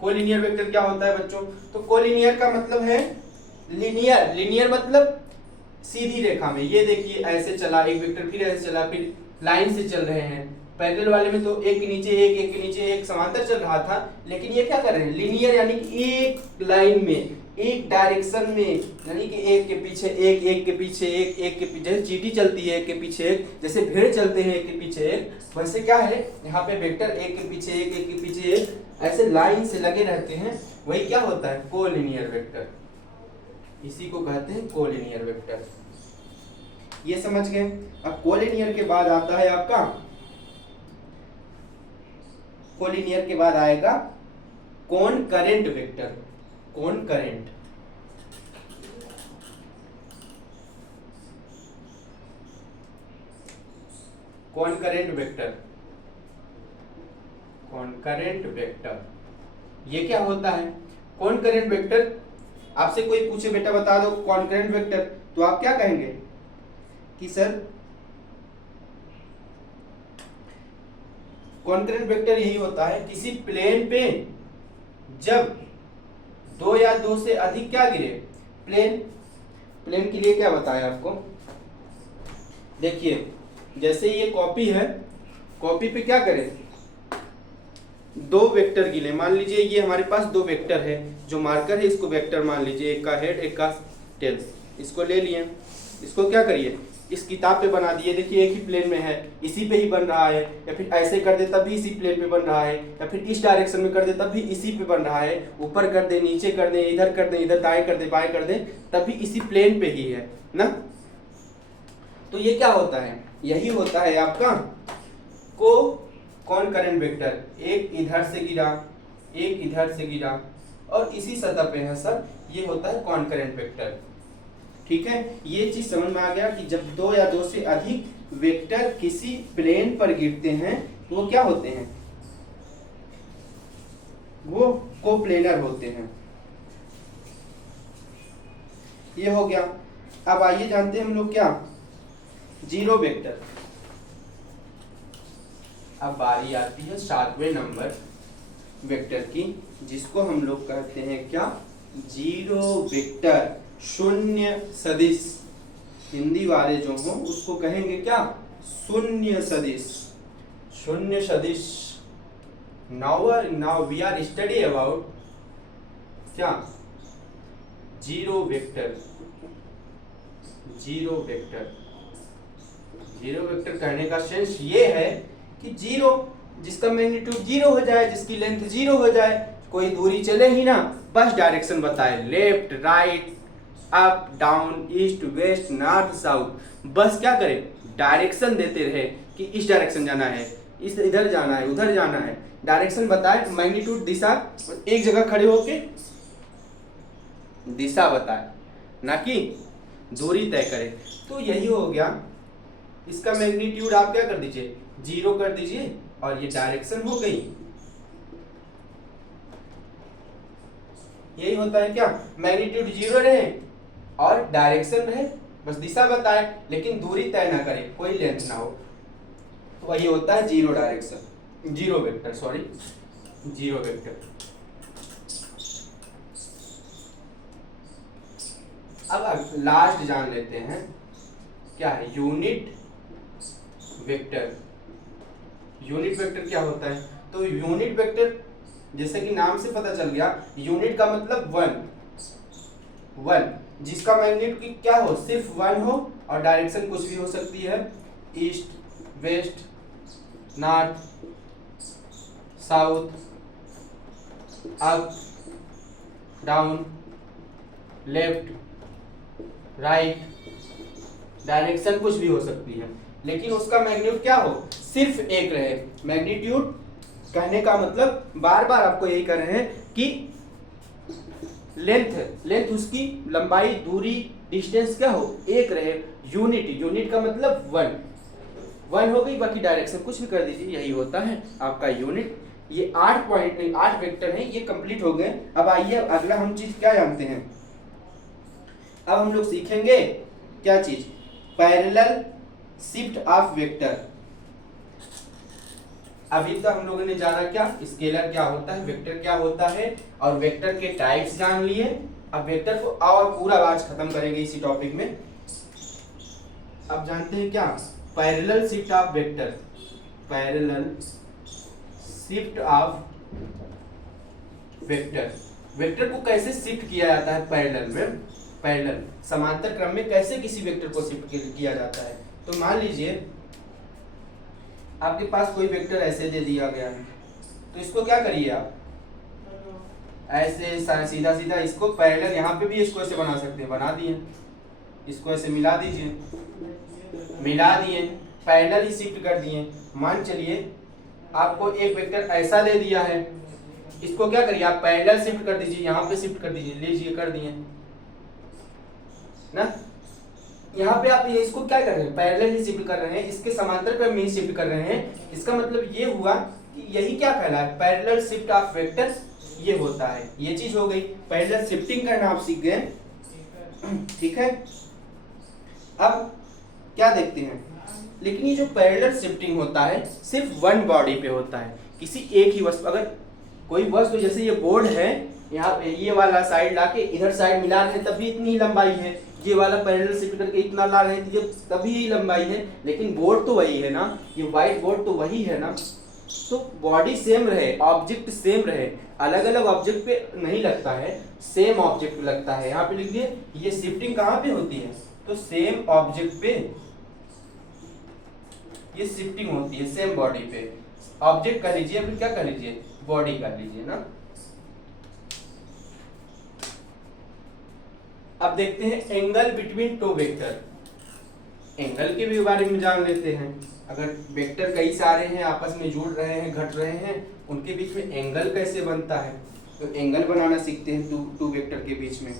कोलिनियर वेक्टर क्या होता है बच्चों, तो कोलिनियर का मतलब है लिनियर। लिनियर मतलब सीधी रेखा में, ये देखिए ऐसे चला एक वेक्टर, फिर ऐसे चला, फिर लाइन से चल रहे हैं। पैरेलल वाले में तो एक के नीचे एक, एक के नीचे एक समांतर चल रहा था, लेकिन ये क्या कर रहे हैं, लिनियर, यानी कि एक लाइन में, एक डायरेक्शन में, यानी कि एक के पीछे एक, एक के पीछे एक, एक के पीछे, चींटी चलती है एक के पीछे एक, जैसे भेड़ चलते हैं एक के पीछे एक, वैसे क्या है यहाँ पे वेक्टर एक के पीछे एक, एक के पीछे एक, ऐसे लाइन से लगे रहते हैं, वही क्या होता है, कोलिनियर वेक्टर। इसी को कहते हैं कोलिनियर वेक्टर। ये समझ गए। अब कोलिनियर के बाद आता है आपका, कोलिनियर के बाद आएगा कॉनकरेंट वेक्टर। कॉनकरेंट, कॉनकरेंट वेक्टर। कॉनकरेंट वेक्टर ये क्या होता है, कॉनकरेंट वेक्टर, आपसे कोई पूछे बेटा बता दो कॉनकरेंट वेक्टर, तो आप क्या कहेंगे कि सर कॉन्करेंट वेक्टर यही होता है, किसी प्लेन पे जब दो या दो से अधिक क्या गिरे, प्लेन के लिए क्या बताया आपको, देखिए जैसे ये कॉपी है, कॉपी पे क्या करें, दो वेक्टर गिले, मान लीजिए ये हमारे पास दो वेक्टर है, जो मार्कर है इसको वेक्टर मान लीजिए, एक का हेड एक का टेल, इसको ले लिए, इसको क्या करिए इस किताब पे बना दिए, देखिए एक ही प्लेन में है, इसी पे ही बन रहा है, या फिर ऐसे कर दे तब भी इसी प्लेन पे बन रहा है, या फिर इस डायरेक्शन में कर दे तब भी इसी पे बन रहा है, ऊपर कर दे नीचे कर दे इधर कर दे इधर दाएं कर दे बाएं कर दे तब भी इसी प्लेन पे ही है ना। तो ये क्या होता है, यही होता है आपका कॉनकरेंट वेक्टर, एक इधर से गिरा एक इधर से गिरा और इसी सतह पे है सर, ये होता है कॉनकरेंट वेक्टर। ठीक है, ये चीज समझ में आ गया कि जब दो या दो से अधिक वेक्टर किसी प्लेन पर गिरते हैं तो वो क्या होते हैं, वो कोप्लेनर होते हैं। ये हो गया। अब आइए जानते हैं हम लोग क्या, जीरो वेक्टर। अब बारी आती है 7वें नंबर वेक्टर की, जिसको हम लोग कहते हैं क्या, जीरो वेक्टर, शून्य सदिश। हिंदी वाले जो हो उसको कहेंगे क्या, शून्य सदिश, शून्य सदिश। Now we are study about क्या, zero vector. Zero vector, zero vector कहने का सेंस ये है कि जीरो, जिसका मैग्नीट्यूड जीरो हो जाए, जिसकी लेंथ जीरो हो जाए, कोई दूरी चले ही ना, बस डायरेक्शन बताए, left right up down east west north south, बस क्या करें डायरेक्शन देते रहे कि इस डायरेक्शन जाना है, इस इधर जाना है उधर जाना है, डायरेक्शन बताए, मैग्नीट्यूड दिशा, एक जगह खड़े होके दिशा बताए, ना कि दूरी तय करे। तो यही हो गया, इसका मैग्नीट्यूड आप क्या कर दीजिए, जीरो कर दीजिए और ये डायरेक्शन हो गई। यही होता है क्या, मैग्नीट्यूड जीरो रहे और डायरेक्शन रहे, बस दिशा बताए लेकिन दूरी तय ना करे, कोई लेंथ ना हो, तो वही होता है zero direction, zero vector, sorry zero vector. अब लास्ट जान लेते हैं क्या है, यूनिट वेक्टर। यूनिट वेक्टर क्या होता है, तो यूनिट वेक्टर जैसे कि नाम से पता चल गया, यूनिट का मतलब वन, जिसका मैग्नीट्यूड क्या हो, सिर्फ वन हो और डायरेक्शन कुछ भी हो सकती है, east west north south up down left right, direction कुछ भी हो सकती है, लेकिन उसका मैग्नीट्यूड क्या हो, सिर्फ एक रहे। मैग्नीट्यूड कहने का मतलब बार बार आपको यही कर रहे हैं कि लेंथ उसकी लंबाई दूरी डिस्टेंस क्या हो, एक रहे। यूनिट का मतलब वन हो गई, बाकी डायरेक्शन कुछ भी कर दीजिए, यही होता है आपका यूनिट। ये 8 वेक्टर हैं, ये कंप्लीट हो गए। अब आइए अगला हम चीज क्या जानते हैं, अब हम लोग सीखेंगे क्या चीज, पैरेलल शिफ्ट ऑफ वेक्टर। अभी तक हम लोगों ने जाना क्या, स्केलर क्या होता है, वेक्टर क्या होता है, और वेक्टर के टाइप्स जान लिए। अब वेक्टर को और पूरा आज खत्म करेंगे इसी टॉपिक में। अब जानते हैं क्या, parallel shift of vector. Parallel shift of vector, vector को कैसे शिफ्ट किया जाता है पैरेलल में, पैरेलल समांतर क्रम में कैसे किसी वेक्टर को शिफ्ट किया जाता है। तो मान लीजिए आपके पास कोई वेक्टर ऐसे दे दिया गया है, तो इसको क्या करिए आप, ऐसे सीधा सीधा इसको पैरेलल, यहाँ पे भी इसको ऐसे बना सकते हैं, बना दिए, इसको ऐसे मिला दीजिए, मिला दिए, पैरेलल ही शिफ्ट कर दिए। मान चलिए आपको एक वेक्टर ऐसा दे दिया है, इसको क्या करिए आप पैरेलल शिफ्ट कर दीजिए, यहाँ पे शिफ्ट कर दीजिए, लीजिए कर दिए ना। यहाँ पे आप ये इसको क्या कर रहे हैं, पैरेलल ही शिफ्ट कर रहे हैं, इसके समांतर क्रम में ही शिफ्ट कर रहे हैं। इसका मतलब ये हुआ कि यही क्या कहला है, पैरेलल शिफ्ट ऑफ वेक्टर, ये होता है। ये चीज हो गई, पैरेलल शिफ्टिंग करना आप सीख गए, ठीक है। अब क्या देखते हैं, लेकिन ये जो पैरेलल शिफ्टिंग होता है सिर्फ वन बॉडी पे होता है, किसी एक ही वस्तु, अगर कोई वस्तु जैसे ये बोर्ड है, यहाँ पे ये वाला साइड लाके इधर साइड मिला रहे हैं तभी इतनी ही लंबाई है, ये वाला पैरेलल शिफ्ट करके इतना ला रहे हैं तो ये तभी ही लंबाई है, लेकिन बोर्ड तो वही है ना, ये व्हाइट बोर्ड तो वही है ना। तो बॉडी सेम रहे, ऑब्जेक्ट सेम रहे, अलग अलग ऑब्जेक्ट पे नहीं लगता है, सेम ऑब्जेक्ट पे लगता है। यहाँ पे लिख दिए ये शिफ्टिंग कहाँ पे होती है, तो सेम ऑब्जेक्ट पे ये शिफ्टिंग होती है, सेम बॉडी पे। ऑब्जेक्ट कर लीजिए, फिर क्या कर लीजिए, बॉडी कर लीजिए ना। अब देखते हैं angle between two vector, angle के भी बारे में जान लेते हैं। अगर वेक्टर कई सारे हैं, आपस में जुड़ रहे हैं, घट रहे हैं, उनके बीच में एंगल कैसे बनता है, तो एंगल बनाना सीखते हैं टू वेक्टर के बीच में।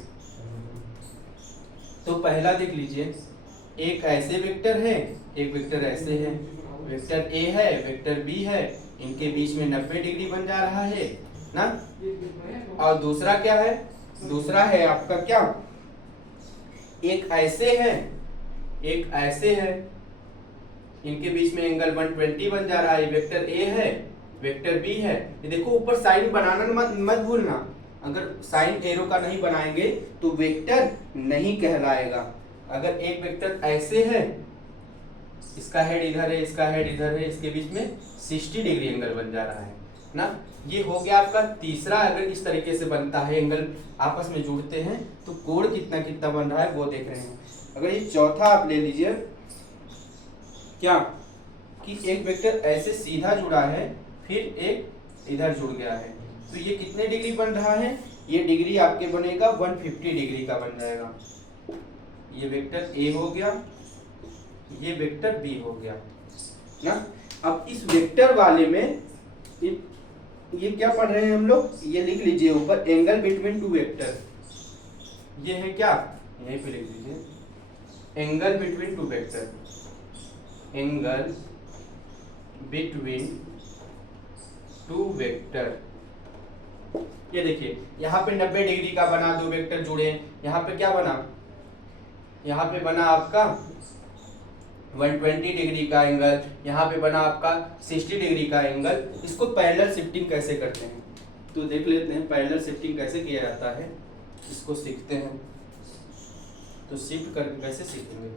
तो पहला देख लीजिए, एक ऐसे वेक्टर है, एक वेक्टर ऐसे है, वेक्टर ए है, वेक्टर बी है, इनके बीच में 90 डिग्री बन जा रहा है ना। और दूसरा क्या है, दूसरा है आपका क्या, एक ऐसे है, एक ऐसे है, इनके बीच में एंगल 120 बन जा रहा है। वेक्टर ए है, वेक्टर बी है। ये देखो ऊपर साइन बनाना मत भूलना, अगर साइन एरो का नहीं बनाएंगे तो वेक्टर नहीं कहलाएगा। अगर एक वेक्टर ऐसे है, इसका हेड इधर है, इसका हेड इधर है, इसके बीच में 60 डिग्री एंगल बन जा रहा है ना। ये हो गया आपका तीसरा। अगर इस तरीके से बनता है, एंगल आपस में जुड़ते हैं तो कोण कितना कितना बन रहा है वो देख रहे हैं। अगर ये चौथा आप ले लीजिए, क्या कि एक वेक्टर ऐसे सीधा जुड़ा है, फिर एक इधर जुड़ गया है, तो ये कितने डिग्री बन रहा है, ये डिग्री आपके बनेगा 150 डिग्री का बन जाएगा। ये वेक्टर ए हो गया, ये वेक्टर बी हो गया ना। अब इस वेक्टर वाले में ये क्या पढ़ रहे हैं हम लोग, ये लिख लीजिए ऊपर, एंगल बिटवीन टू वेक्टर। ये है क्या, यहीं पे लिख लीजिए, angle between two vector, angle between two vector. ये देखिए यहाँ पे 90 डिग्री का बना, दो वेक्टर जुड़े, यहाँ पे क्या बना, यहाँ पे बना आपका 120 डिग्री का एंगल, यहाँ पे बना आपका 60 डिग्री का एंगल। इसको पैरेलल शिफ्टिंग कैसे करते हैं तो देख लेते हैं, पैरेलल शिफ्टिंग कैसे किया जाता है, इसको सीखते हैं। तो शिफ्ट करके कैसे सीखेंगे,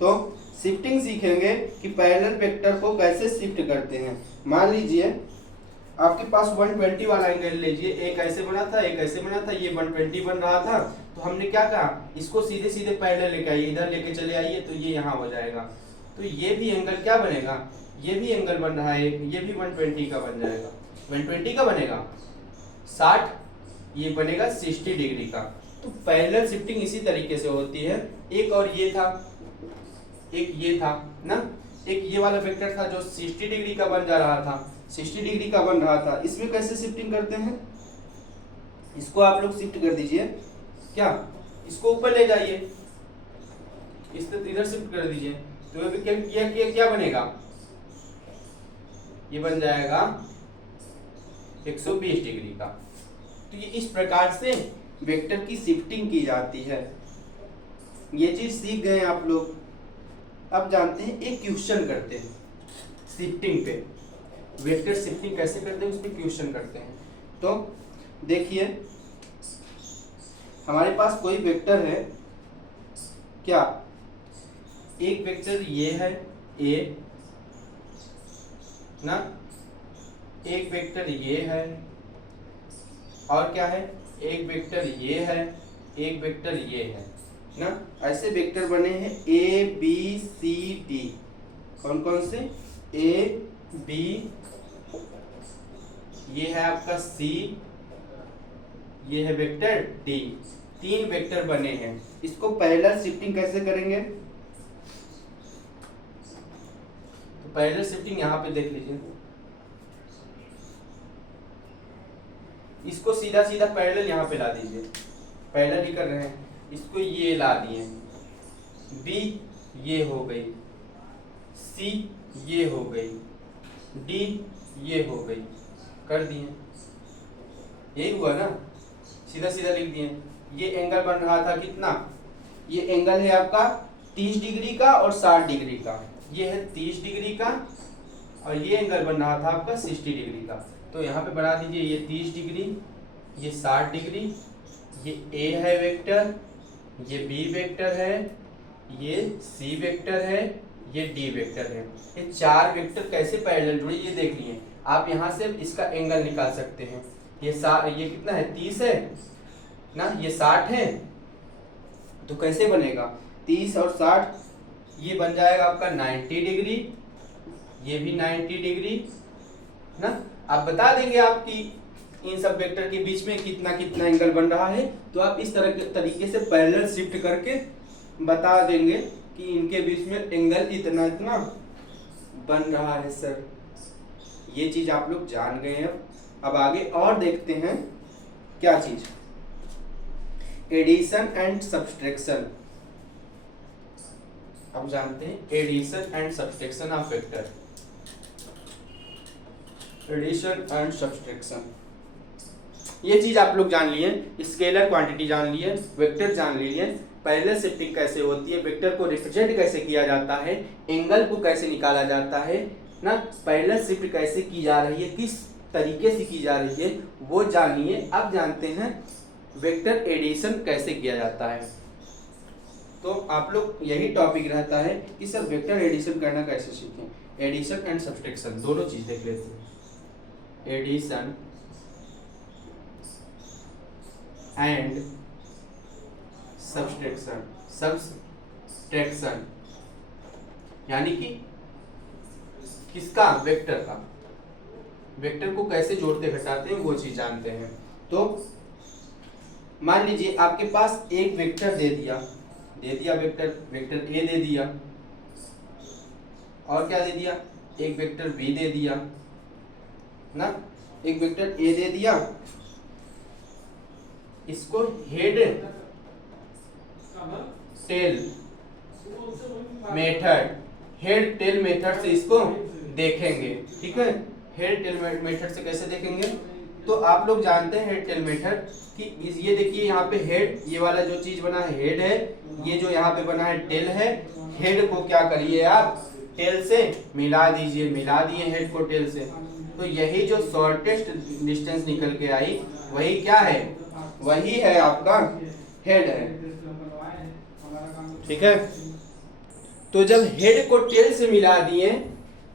तो शिफ्टिंग सीखेंगे कि पैरेलल वेक्टर को कैसे शिफ्ट करते हैं। मान लीजिए आपके पास 120 वाला एंगल लीजिए, एक ऐसे बना था, एक ऐसे बना था, ये 120 बन रहा था, तो हमने क्या कहा, इसको सीधे सीधे पैरेलल लेके आइए, इधर लेके चले आइए, तो ये यहाँ हो जाएगा। तो ये भी एंगल क्या बनेगा, ये भी एंगल बन रहा है, ये भी 120 का बन जाएगा। 120 का बनेगा 60, ये बनेगा 60 डिग्री का। तो पैरेलल शिफ्टिंग इसी तरीके से होती है। एक और ये था, एक ये था ना, एक ये वाला वेक्टर था जो 60 डिग्री का बन जा रहा था, 60 डिग्री का बन रहा था। इसमें कैसे शिफ्टिंग करते हैं, इसको आप लोग शिफ्ट कर दीजिए, क्या इसको ऊपर ले जाइए, इस इधर शिफ्ट कर दीजिए, तो क्या बनेगा, ये बन जाएगा 120 डिग्री का। तो ये इस प्रकार से वेक्टर की शिफ्टिंग की जाती है। ये चीज सीख गए आप लोग। अब जानते हैं एक क्वेश्चन करते हैं शिफ्टिंग पे, वेक्टर शिफ्टिंग कैसे करते हैं उसमें क्वेश्चन करते हैं। तो देखिए हमारे पास कोई वेक्टर है, क्या एक वेक्टर ये है ए ना, एक वेक्टर ये है, और क्या है, एक वेक्टर ये है, एक वेक्टर ये है ना। ऐसे वेक्टर बने हैं ए बी सी डी। कौन कौन से, ए बी, ये है आपका सी, ये है वेक्टर डी। 3 वेक्टर बने हैं। इसको पैरेलल शिफ्टिंग कैसे करेंगे, तो पैरेलल शिफ्टिंग यहाँ पे देख लीजिए, इसको सीधा सीधा पैरेलल यहाँ पे ला दीजिए, पैरेलल ही कर रहे हैं, इसको ये ला दिए, बी ये हो गई, सी ये हो गई, डी ये हो गई, कर दिए, यही हुआ ना, सीधा सीधा लिख दिए। ये एंगल बन रहा था कितना, ये एंगल है आपका 30 डिग्री का और 60 डिग्री का, ये है 30 डिग्री का और ये एंगल बन रहा था आपका 60 डिग्री का। तो यहाँ पे बना दीजिए, ये 30 डिग्री, ये 60 डिग्री, ये ए है वेक्टर, ये बी वेक्टर है, ये सी वेक्टर है, ये डी वेक्टर है। ये चार वेक्टर कैसे पैरेलल जुड़े ये देख लिए। आप यहाँ से इसका एंगल निकाल सकते हैं। ये कितना है, 30 है ना, ये 60 है, तो कैसे बनेगा 30 और 60, ये बन जाएगा आपका 90 डिग्री, ये भी 90 डिग्री ना। आप बता देंगे आपकी इन सब वेक्टर के बीच में कितना कितना एंगल बन रहा है, तो आप इस तरह के तरीके से पैरेलल शिफ्ट करके बता देंगे कि इनके बीच में एंगल इतना इतना बन रहा है सर। ये चीज आप लोग जान गए हैं। अब आगे और देखते हैं क्या चीज, एडिशन एंड सब्सट्रैक्शन। अब जानते हैं addition and subtraction of vector. Addition and subtraction, ये चीज आप लोग जान लिए, स्केलर क्वांटिटी जान लिए, वेक्टर जान लिए, पैरेलल शिफ्टिंग कैसे होती है, वेक्टर को रिप्रेजेंट कैसे किया जाता है, एंगल को कैसे निकाला जाता है ना, पैरेलल शिफ्ट कैसे की जा रही है, किस तरीके से की जा रही है, वो जानिए। अब जानते हैं वेक्टर एडिशन कैसे किया जाता है। तो आप लोग यही टॉपिक रहता है कि सर वेक्टर एडिशन करना कैसे सीखें। एडिशन एंड सब्सट्रैक्शन दोनों चीज देख लेते हैं। एडिशन एंड सब्सट्रैक्शन, सब्सट्रैक्शन यानी कि किसका, वेक्टर का। वेक्टर को कैसे जोड़ते घटाते हैं वो चीज जानते हैं। तो मान लीजिए आपके पास एक वेक्टर दे दिया वेक्टर ए दे दिया, और क्या दे दिया, एक वेक्टर बी दे दिया ना, एक वेक्टर ए दे दिया, इसको head tail method, head tail method से इसको देखेंगे, ठीक है। हेड टेल मेथड से कैसे देखेंगे, तो आप लोग जानते हैं हेड टेल मेथड कि ये देखिए यहाँ पे हेड, ये वाला जो चीज बना है हेड है, ये जो यहाँ पे बना है टेल है। हेड को क्या करिए आप टेल से मिला दीजिए, मिला दिए हेड को टेल से, तो यही जो शॉर्टेस्ट डिस्टेंस निकल के आई वही क्या है, वही है आपका हेड है, ठीक है। तो जब हेड को टेल से मिला दिए,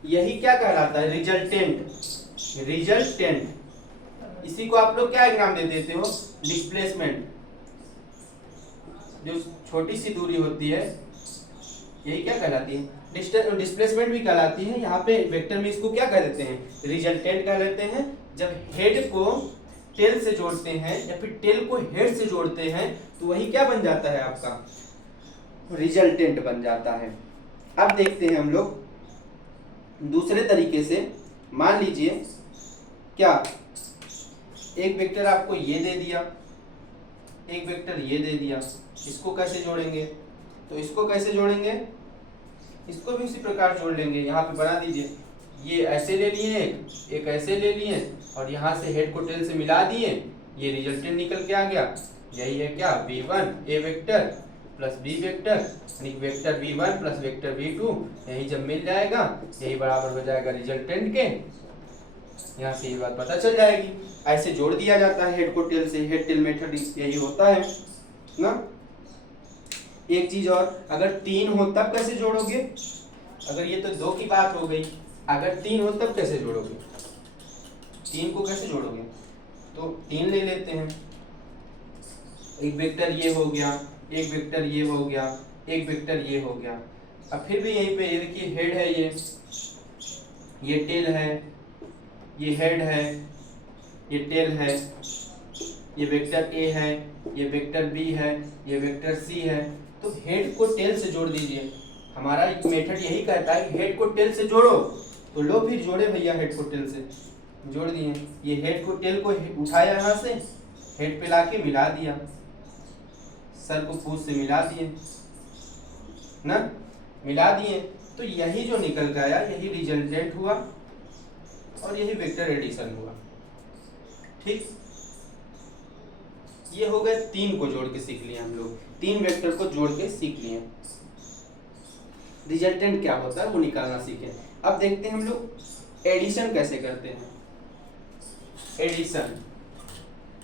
यही क्या कहलाता है, रिजल्टेंट। रिजल्टेंट इसी को आप लोग क्या एग्जाम दे देते हो, डिस्प्लेसमेंट। जो छोटी सी दूरी होती है यही क्या कहलाती है, डिस्प्लेसमेंट भी कहलाती है। यहाँ पे वेक्टर में इसको क्या कह देते हैं, रिजल्टेंट कह देते हैं। जब हेड को टेल से जोड़ते हैं या फिर टेल को हेड से जोड़ते हैं तो वही क्या बन जाता है आपका, रिजल्टेंट बन जाता है। अब देखते हैं हम लोग दूसरे तरीके से। मान लीजिए क्या, एक वेक्टर आपको ये दे दिया, एक वेक्टर ये दे दिया, इसको कैसे जोड़ेंगे, तो इसको कैसे जोड़ेंगे, इसको भी उसी प्रकार जोड़ लेंगे। यहाँ पे बना दीजिए, ये ऐसे ले लिए, एक ऐसे ले लिए और यहाँ से हेड को टेल से मिला दिए, ये रिजल्टेंट निकल के आ गया। यही है क्या, v1 ए वेक्टर प्लस बी वेक्टर, यानी vector v1 plus vector v2, यही जब मिल जाएगा यही बराबर हो जाएगा रिजल्टेंट के। यहाँ से ये बात पता चल जाएगी। ऐसे जोड़ दिया जाता है हेड को टेल से, हेड टेल मेथड यही होता है ना। एक चीज और, अगर 3 हो तब कैसे जोड़ोगे, अगर ये तो 2 की बात हो गई, अगर 3 हो तब कैसे जोड़ोगे, 3 को कैसे जोड़ोगे, तो 3 ले लेते हैं। एक वेक्टर ये हो गया, एक वेक्टर ये हो गया, एक वेक्टर ये हो गया। अब फिर भी यहीं पे ये देखिए हेड है, ये टेल है, ये हेड है, ये टेल है, ये वेक्टर ए है, ये वेक्टर बी है, ये वेक्टर सी है। तो हेड को टेल से जोड़ दीजिए। हमारा मेथड यही कहता है कि हेड को टेल से जोड़ो, तो लो फिर जोड़े भैया, हेड को टेल से जोड़ दिए। ये हेड को टेल को उठाया, यहाँ से हेड पे लाके मिला दिया, सर को पूछ से मिला दिए ना, मिला दिए। तो यही जो निकल के आया यही रिजल्टेंट हुआ और यही वेक्टर एडिशन हुआ। ठीक, ये हो गए 3 को जोड़ के सीख लिए हम लोग, 3 वेक्टर को जोड़ के सीख लिए, रिजल्टेंट क्या होता है वो निकालना सीखे। अब देखते हैं हम लोग एडिशन कैसे करते हैं। एडिशन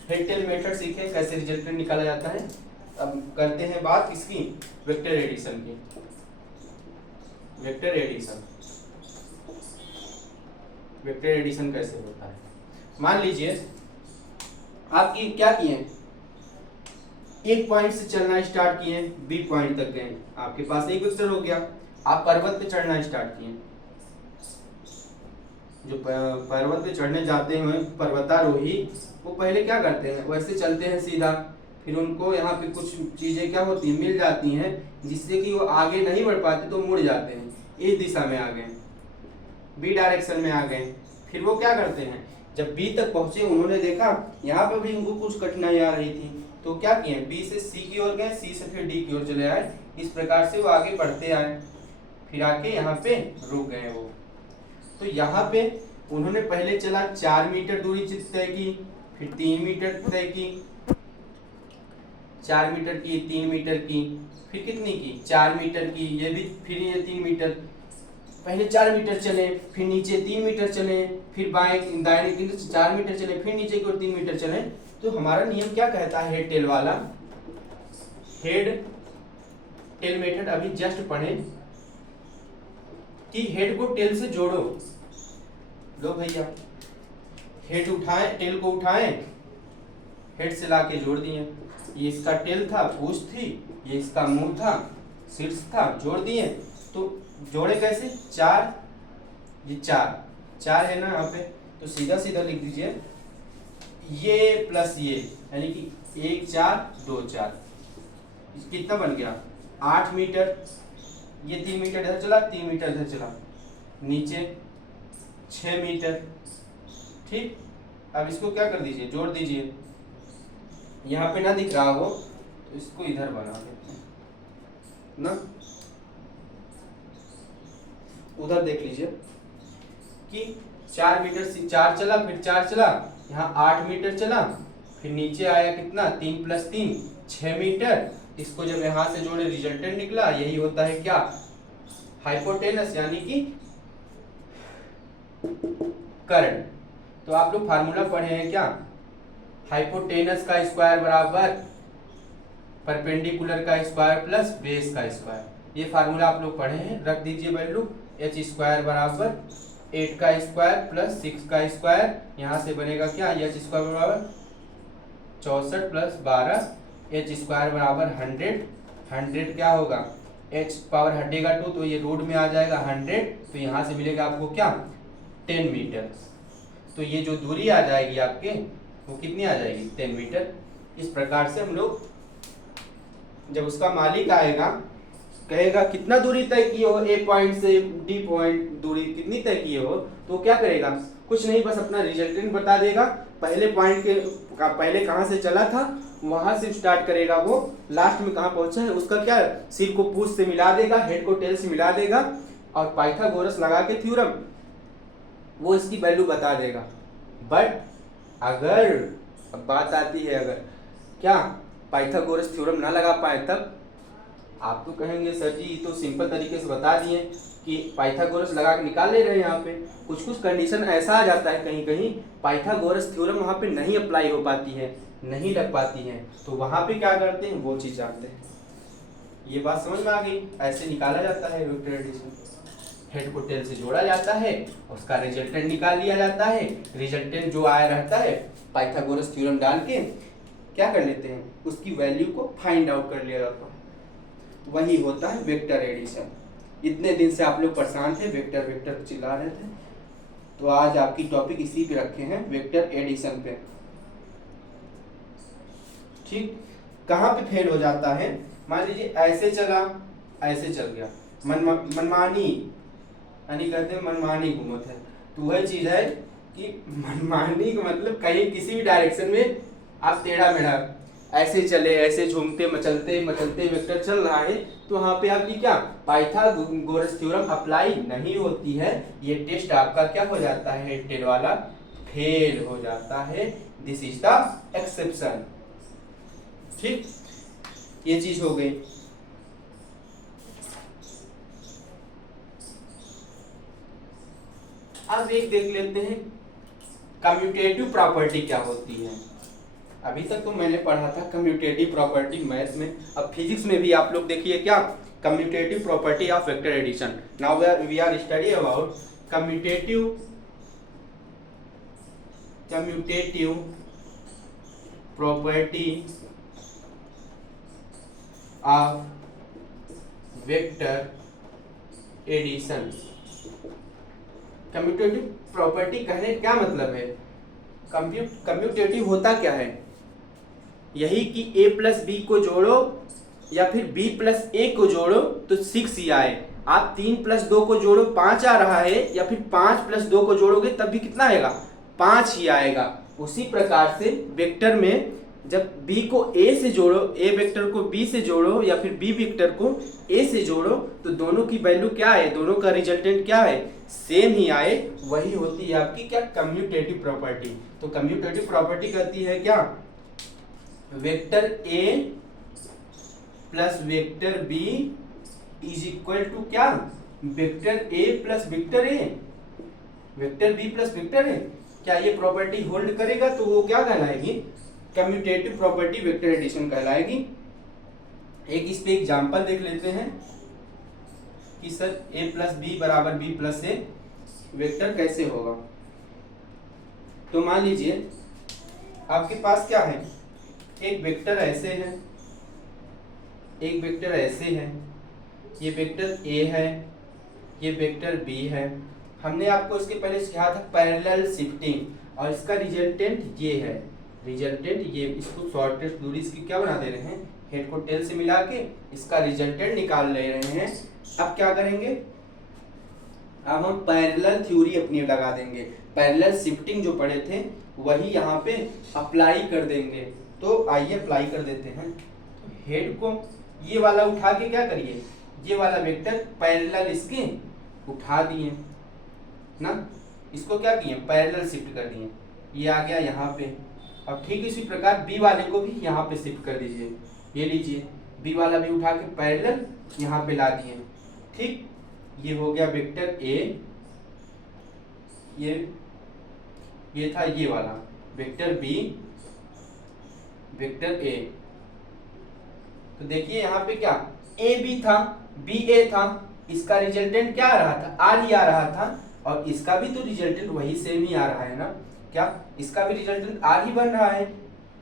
हेड टेल मेथड सीखे, कैसे रिजल्टेंट निकाला जाता है। अब करते हैं बात किसकी, वेक्टर एडिशन की। वेक्टर एडिशन, वेक्टर एडिशन कैसे होता है। मान लीजिए आपकी क्या किए, एक पॉइंट से चलना स्टार्ट किए, बी पॉइंट तक गए, आपके पास एक वेक्टर हो गया। आप पर्वत पे चढ़ना स्टार्ट किए, जो पर्वत पे चढ़ने जाते हैं पर्वतारोही, वो पहले क्या करते हैं, वैसे चलते हैं सीधा, फिर उनको यहाँ पे कुछ चीजें क्या होती हैं, मिल जाती हैं, जिससे कि वो आगे नहीं बढ़ पाते तो मुड़ जाते हैं, इस दिशा में आ गए, बी डायरेक्शन में आ गए। फिर वो क्या करते हैं, जब बी तक पहुंचे उन्होंने देखा यहाँ पर भी उनको कुछ कठिनाई आ रही थी, तो क्या किए, बी से सी की ओर गए, सी से फिर डी की ओर चले आए। इस प्रकार से वो आगे बढ़ते आए, फिर आके यहाँ पे रुक गए वो। तो यहाँ पे उन्होंने पहले चला 4 मीटर दूरी तय की, फिर 3 मीटर तय की, 4 मीटर की, 3 मीटर की, फिर कितनी की, 4 मीटर की, ये भी फिर ये 3 मीटर, पहले 4 मीटर चले, फिर नीचे 3 मीटर चले, फिर बाएं दाहिने की 4 मीटर चले, फिर नीचे की ओर 3 मीटर चले। तो हमारा नियम क्या कहता है, हेड टेल वाला, हेड टेल मेथड अभी जस्ट पढ़े कि हेड को टेल से जोड़ो। लो भैया, हेड उठाएं, टेल को उठाएं, हेड से लाके जोड़ दिए। ये इसका टेल था, पूंछ थी, ये इसका मुंह था, शीर्ष था, जोड़ दिए। तो जोड़े कैसे, 4, ये 4 है ना यहाँ पे, तो सीधा सीधा लिख दीजिए, ये प्लस ये, यानी कि 1 4 2 4, कितना बन गया, 8 मीटर। ये 3 मीटर इधर चला, 3 मीटर इधर चला, नीचे 6 मीटर। ठीक, अब इसको क्या कर दीजिए, जोड़ दीजिए। यहाँ पे ना दिख रहा हो तो इसको इधर बना देते हैं ना, उधर देख लीजिए कि 4 मीटर से 4 चला, फिर 4 चला, यहाँ 8 मीटर चला, फिर नीचे आया कितना, 3 + 3 6 मीटर। इसको जब यहाँ से जोड़े रिजल्टेंट निकला, यही होता है क्या, हाइपोटेनस, यानी कि करंट। तो आप लोग फार्मूला पढ़े हैं क्या, हाइपोटेनस का स्क्वायर बराबर परपेंडिकुलर का स्क्वायर प्लस बेस का स्क्वायर। ये फार्मूला आप लोग पढ़े हैं, रख दीजिए वैल्यू, h² बराबर 8 का स्क्वायर प्लस 6 का स्क्वायर, यहाँ से बनेगा क्या, h² बराबर 64 प्लस 12, h² बराबर 100 क्या होगा, h पावर हटेगा 2 तो ये रूट में आ जाएगा 100, तो यहाँ से मिलेगा आपको क्या, 10 मीटर। तो ये जो दूरी आ जाएगी आपके, वो कितनी आ जाएगी, 10 मीटर। इस प्रकार से हम लोग, जब उसका मालिक आएगा कहेगा कितना दूरी तय किए हो, ए पॉइंट से डी पॉइंट दूरी कितनी तय किए हो, तो क्या करेगा, कुछ नहीं, बस अपना रिजल्टेंट बता देगा, पहले पॉइंट के पहले कहाँ से चला था वहां से स्टार्ट करेगा, वो लास्ट में कहाँ पहुंचा है उसका क्या, सिर को पूंछ से मिला देगा, हेड को टेल से मिला देगा, और पाइथागोरस लगा के थ्योरम वो इसकी वैल्यू बता देगा। बट अगर अब बात आती है, अगर क्या पाइथागोरस थ्योरम ना लगा पाए, तब आप तो कहेंगे सर जी तो सिंपल तरीके से बता दिए कि पाइथागोरस लगा के निकाल ले रहे हैं। यहाँ पे कुछ कुछ कंडीशन ऐसा आ जाता है, कहीं कहीं पाइथागोरस थ्योरम वहाँ पे नहीं अप्लाई हो पाती है, नहीं लग पाती है, तो वहाँ पे क्या करते हैं, वो चीज़ जानते हैं। ये बात समझ में आ गई, ऐसे निकाला जाता है वेक्टर एडिशन। हेड को टेल से जोड़ा जाता है, उसका रिजल्टेंट निकाल लिया जाता है, रिजल्टेंट जो आया रहता है पाइथागोरस थ्योरम डाल के क्या कर लेते हैं, उसकी वैल्यू को फाइंड आउट कर लिया जाता है, वही होता है वेक्टर एडिशन। इतने दिन से आप लोग परेशान थे, वेक्टर वेक्टर चिल्ला रहे थे, तो आज आपकी टॉपिक इसी पे रखे हैं, वेक्टर एडिशन पे। ठीक, कहाँ पे फेल हो जाता है, मान लीजिए ऐसे चला, ऐसे चल गया, मनमानी, यानी कहते हैं मनमानी घूमत है, तो वह चीज है कि मनमानी का मतलब कहीं किसी भी डायरेक्शन में आप टेढ़ा मेढ़ा, ऐसे चले, ऐसे झूमते मचलते मचलते वेक्टर चल रहा है, तो वहां पे आपकी क्या पाइथागोरस थ्योरम अप्लाई नहीं होती है। ये टेस्ट आपका क्या हो जाता है, टेल वाला फेल हो जाता है। This is the exception. ठीक, ये चीज हो गई। अब एक देख लेते हैं कम्यूटेटिव प्रॉपर्टी क्या होती है। अभी तक तो मैंने पढ़ा था कम्यूटेटिव प्रॉपर्टी मैथ में, अब फिजिक्स में भी आप लोग देखिए क्या commutative property of vector addition. Now we are study about commutative property of vector addition. Commutative property कहने क्या मतलब है, कम्यूटेटिव होता क्या है, यही कि a प्लस बी को जोड़ो या फिर b प्लस a को जोड़ो तो 6 ही आए। आप 3 प्लस 2 को जोड़ो 5 आ रहा है, या फिर 5 प्लस 2 को जोड़ोगे तब भी कितना आएगा, 5 ही आएगा। उसी प्रकार से वेक्टर में जब b को a से जोड़ो, a वेक्टर को b से जोड़ो या फिर b वेक्टर को a से जोड़ो तो दोनों की वैल्यू क्या है, दोनों का रिजल्टेंट क्या है, सेम ही आए। वही होती है आपकी क्या कम्यूटेटिव प्रॉपर्टी। तो कम्यूटेटिव प्रॉपर्टी कहती है क्या, vector a plus vector b is equal to क्या, vector a plus vector a, vector b plus vector a। क्या ये प्रॉपर्टी होल्ड करेगा तो वो क्या कहलाएगी, कम्यूटेटिव प्रॉपर्टी वेक्टर एडिशन कहलाएगी। एक इस पे एग्जांपल देख लेते हैं कि सर a प्लस बी बराबर b प्लस a वेक्टर कैसे होगा। तो मान लीजिए आपके पास क्या है, एक वेक्टर ऐसे है, एक वेक्टर ऐसे है, ये वेक्टर a है, ये वेक्टर b है। हमने आपको इसके पहले सिखाया था पैरेलल शिफ्टिंग, और इसका रिजल्टेंट ये है, रिजल्टेंट ये, इसको शॉर्टेस्ट दूरी इसकी क्या बना दे रहे हैं, हेड को टेल से मिला के इसका रिजल्टेंट निकाल ले रहे हैं। अब क्या करेंगे, अब हम पैरेलल थ्योरी अपनी लगा देंगे, पैरेलल शिफ्टिंग जो पढ़े थे वही यहाँ पे अप्लाई कर देंगे। तो आइए अप्लाई कर देते हैं। तो हेड को ये वाला उठा के क्या करिए, ये वाला वेक्टर पैरेलल इसके उठा दिए ना, इसको क्या किए पैरेलल शिफ्ट कर दिए, ये आ गया यहाँ पे। अब ठीक इसी प्रकार बी वाले को भी यहाँ पे शिफ्ट कर दीजिए, ये लीजिए बी वाला भी उठा के पैरेलल यहाँ पे ला दिए। ठीक, ये हो गया वेक्टर ए, ये था ये वाला वेक्टर बी, वेक्टर ए। तो देखिए यहाँ पे क्या ए बी था, बी ए था, इसका रिजल्टेंट क्या आ रहा था, आर ही आ रहा था, और इसका भी तो रिजल्टेंट वही सेम ही आ रहा है ना, क्या इसका भी रिजल्टेंट आर ही बन रहा है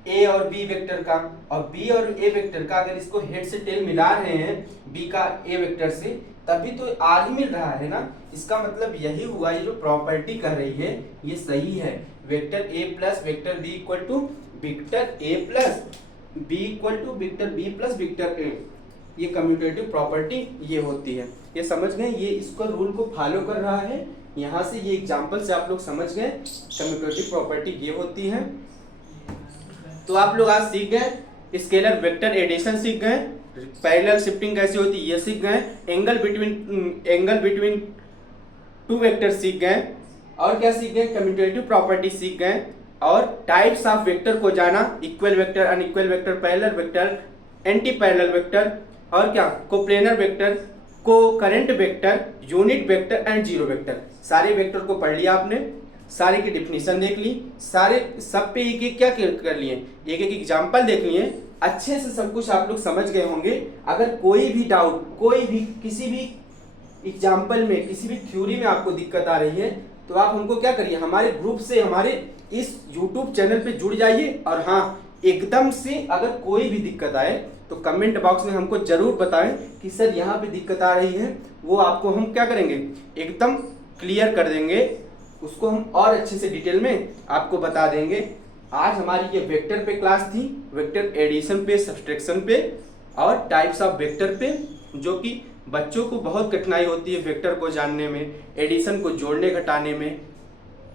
ए और बी वेक्टर का। और बी और ए वेक्टर का अगर इसको हेड से टेल मिला रहे हैं बी का ए वेक्टर से, तभी तो आर ही मिल रहा है ना। इसका मतलब यही हुआ, ये जो प्रॉपर्टी कह रही है ये सही है। Vector A plus vector B equal to vector A plus B equal to vector B plus vector A, ये कम्यूटेटिव प्रॉपर्टी ये होती है। ये समझ गए, ये इसको रूल को फॉलो कर रहा है। यहाँ से ये एग्जांपल से आप लोग समझ गए कम्यूटेटिव प्रॉपर्टी ये होती है। तो आप लोग आज सीख गए स्केलर वेक्टर एडिशन सीख गए, पैरेलल शिफ्टिंग कैसे होती है ये सीख गए, एंगल बिटवीन टू वेक्टर सीख गए, और क्या सीख गए, कम्यूटेटिव प्रॉपर्टी सीख गए, और टाइप्स ऑफ वेक्टर को जाना, equal vector, unequal vector, parallel vector, anti parallel vector, और क्या कोप्लेनर वेक्टर, को current vector, unit vector and zero vector. सारे वेक्टर को पढ़ लिया आपने, सारे की डिफिनीशन देख ली, सारे सब पे एक एक क्या कर लिए, एक एक एग्जाम्पल देख लिए, अच्छे से सब कुछ आप लोग समझ गए होंगे। अगर कोई भी डाउट, कोई भी किसी भी एग्जाम्पल में, किसी भी थ्योरी में आपको दिक्कत आ रही है तो आप हमको क्या करिए, हमारे ग्रुप से, हमारे इस YouTube चैनल पे जुड़ जाइए। और हाँ, एकदम से अगर कोई भी दिक्कत आए तो कमेंट बॉक्स में हमको जरूर बताएं कि सर यहाँ पे दिक्कत आ रही है, वो आपको हम क्या करेंगे, एकदम क्लियर कर देंगे, उसको हम और अच्छे से डिटेल में आपको बता देंगे। आज हमारी ये वेक्टर पे क्लास थी, वेक्टर एडिशन पे, सब्सट्रैक्शन पे और टाइप्स ऑफ वेक्टर पे, जो कि बच्चों को बहुत कठिनाई होती है वेक्टर को जानने में, एडिशन को जोड़ने घटाने में।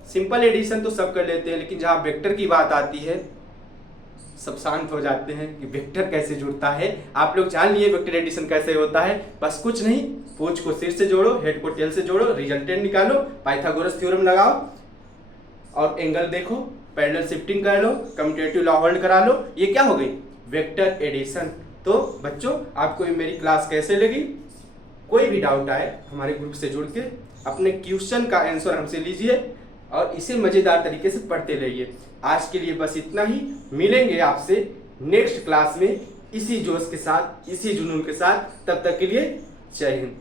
सिंपल एडिशन तो सब कर लेते हैं, लेकिन जहाँ वेक्टर की बात आती है सब शांत हो जाते हैं कि वेक्टर कैसे जुड़ता है। आप लोग जान लिए वेक्टर एडिशन कैसे होता है। बस कुछ नहीं, पूछ को सिर से जोड़ो, हेड को टेल से जोड़ो, रिजल्टेंट निकालो, पाइथागोरस थ्योरम लगाओ और एंगल देखो, पैरेलल शिफ्टिंग कर लो, कम्यूटेटिव लॉ होल्ड करा लो। ये क्या हो गई? Vector addition. तो बच्चों आपको मेरी क्लास कैसे लगी? कोई भी डाउट आए हमारे ग्रुप से जुड़ के अपने क्वेश्चन का आंसर हमसे लीजिए और इसे मजेदार तरीके से पढ़ते रहिए। आज के लिए बस इतना ही। मिलेंगे आपसे नेक्स्ट क्लास में इसी जोश के साथ, इसी जुनून के साथ। तब तक के लिए जय हिंद।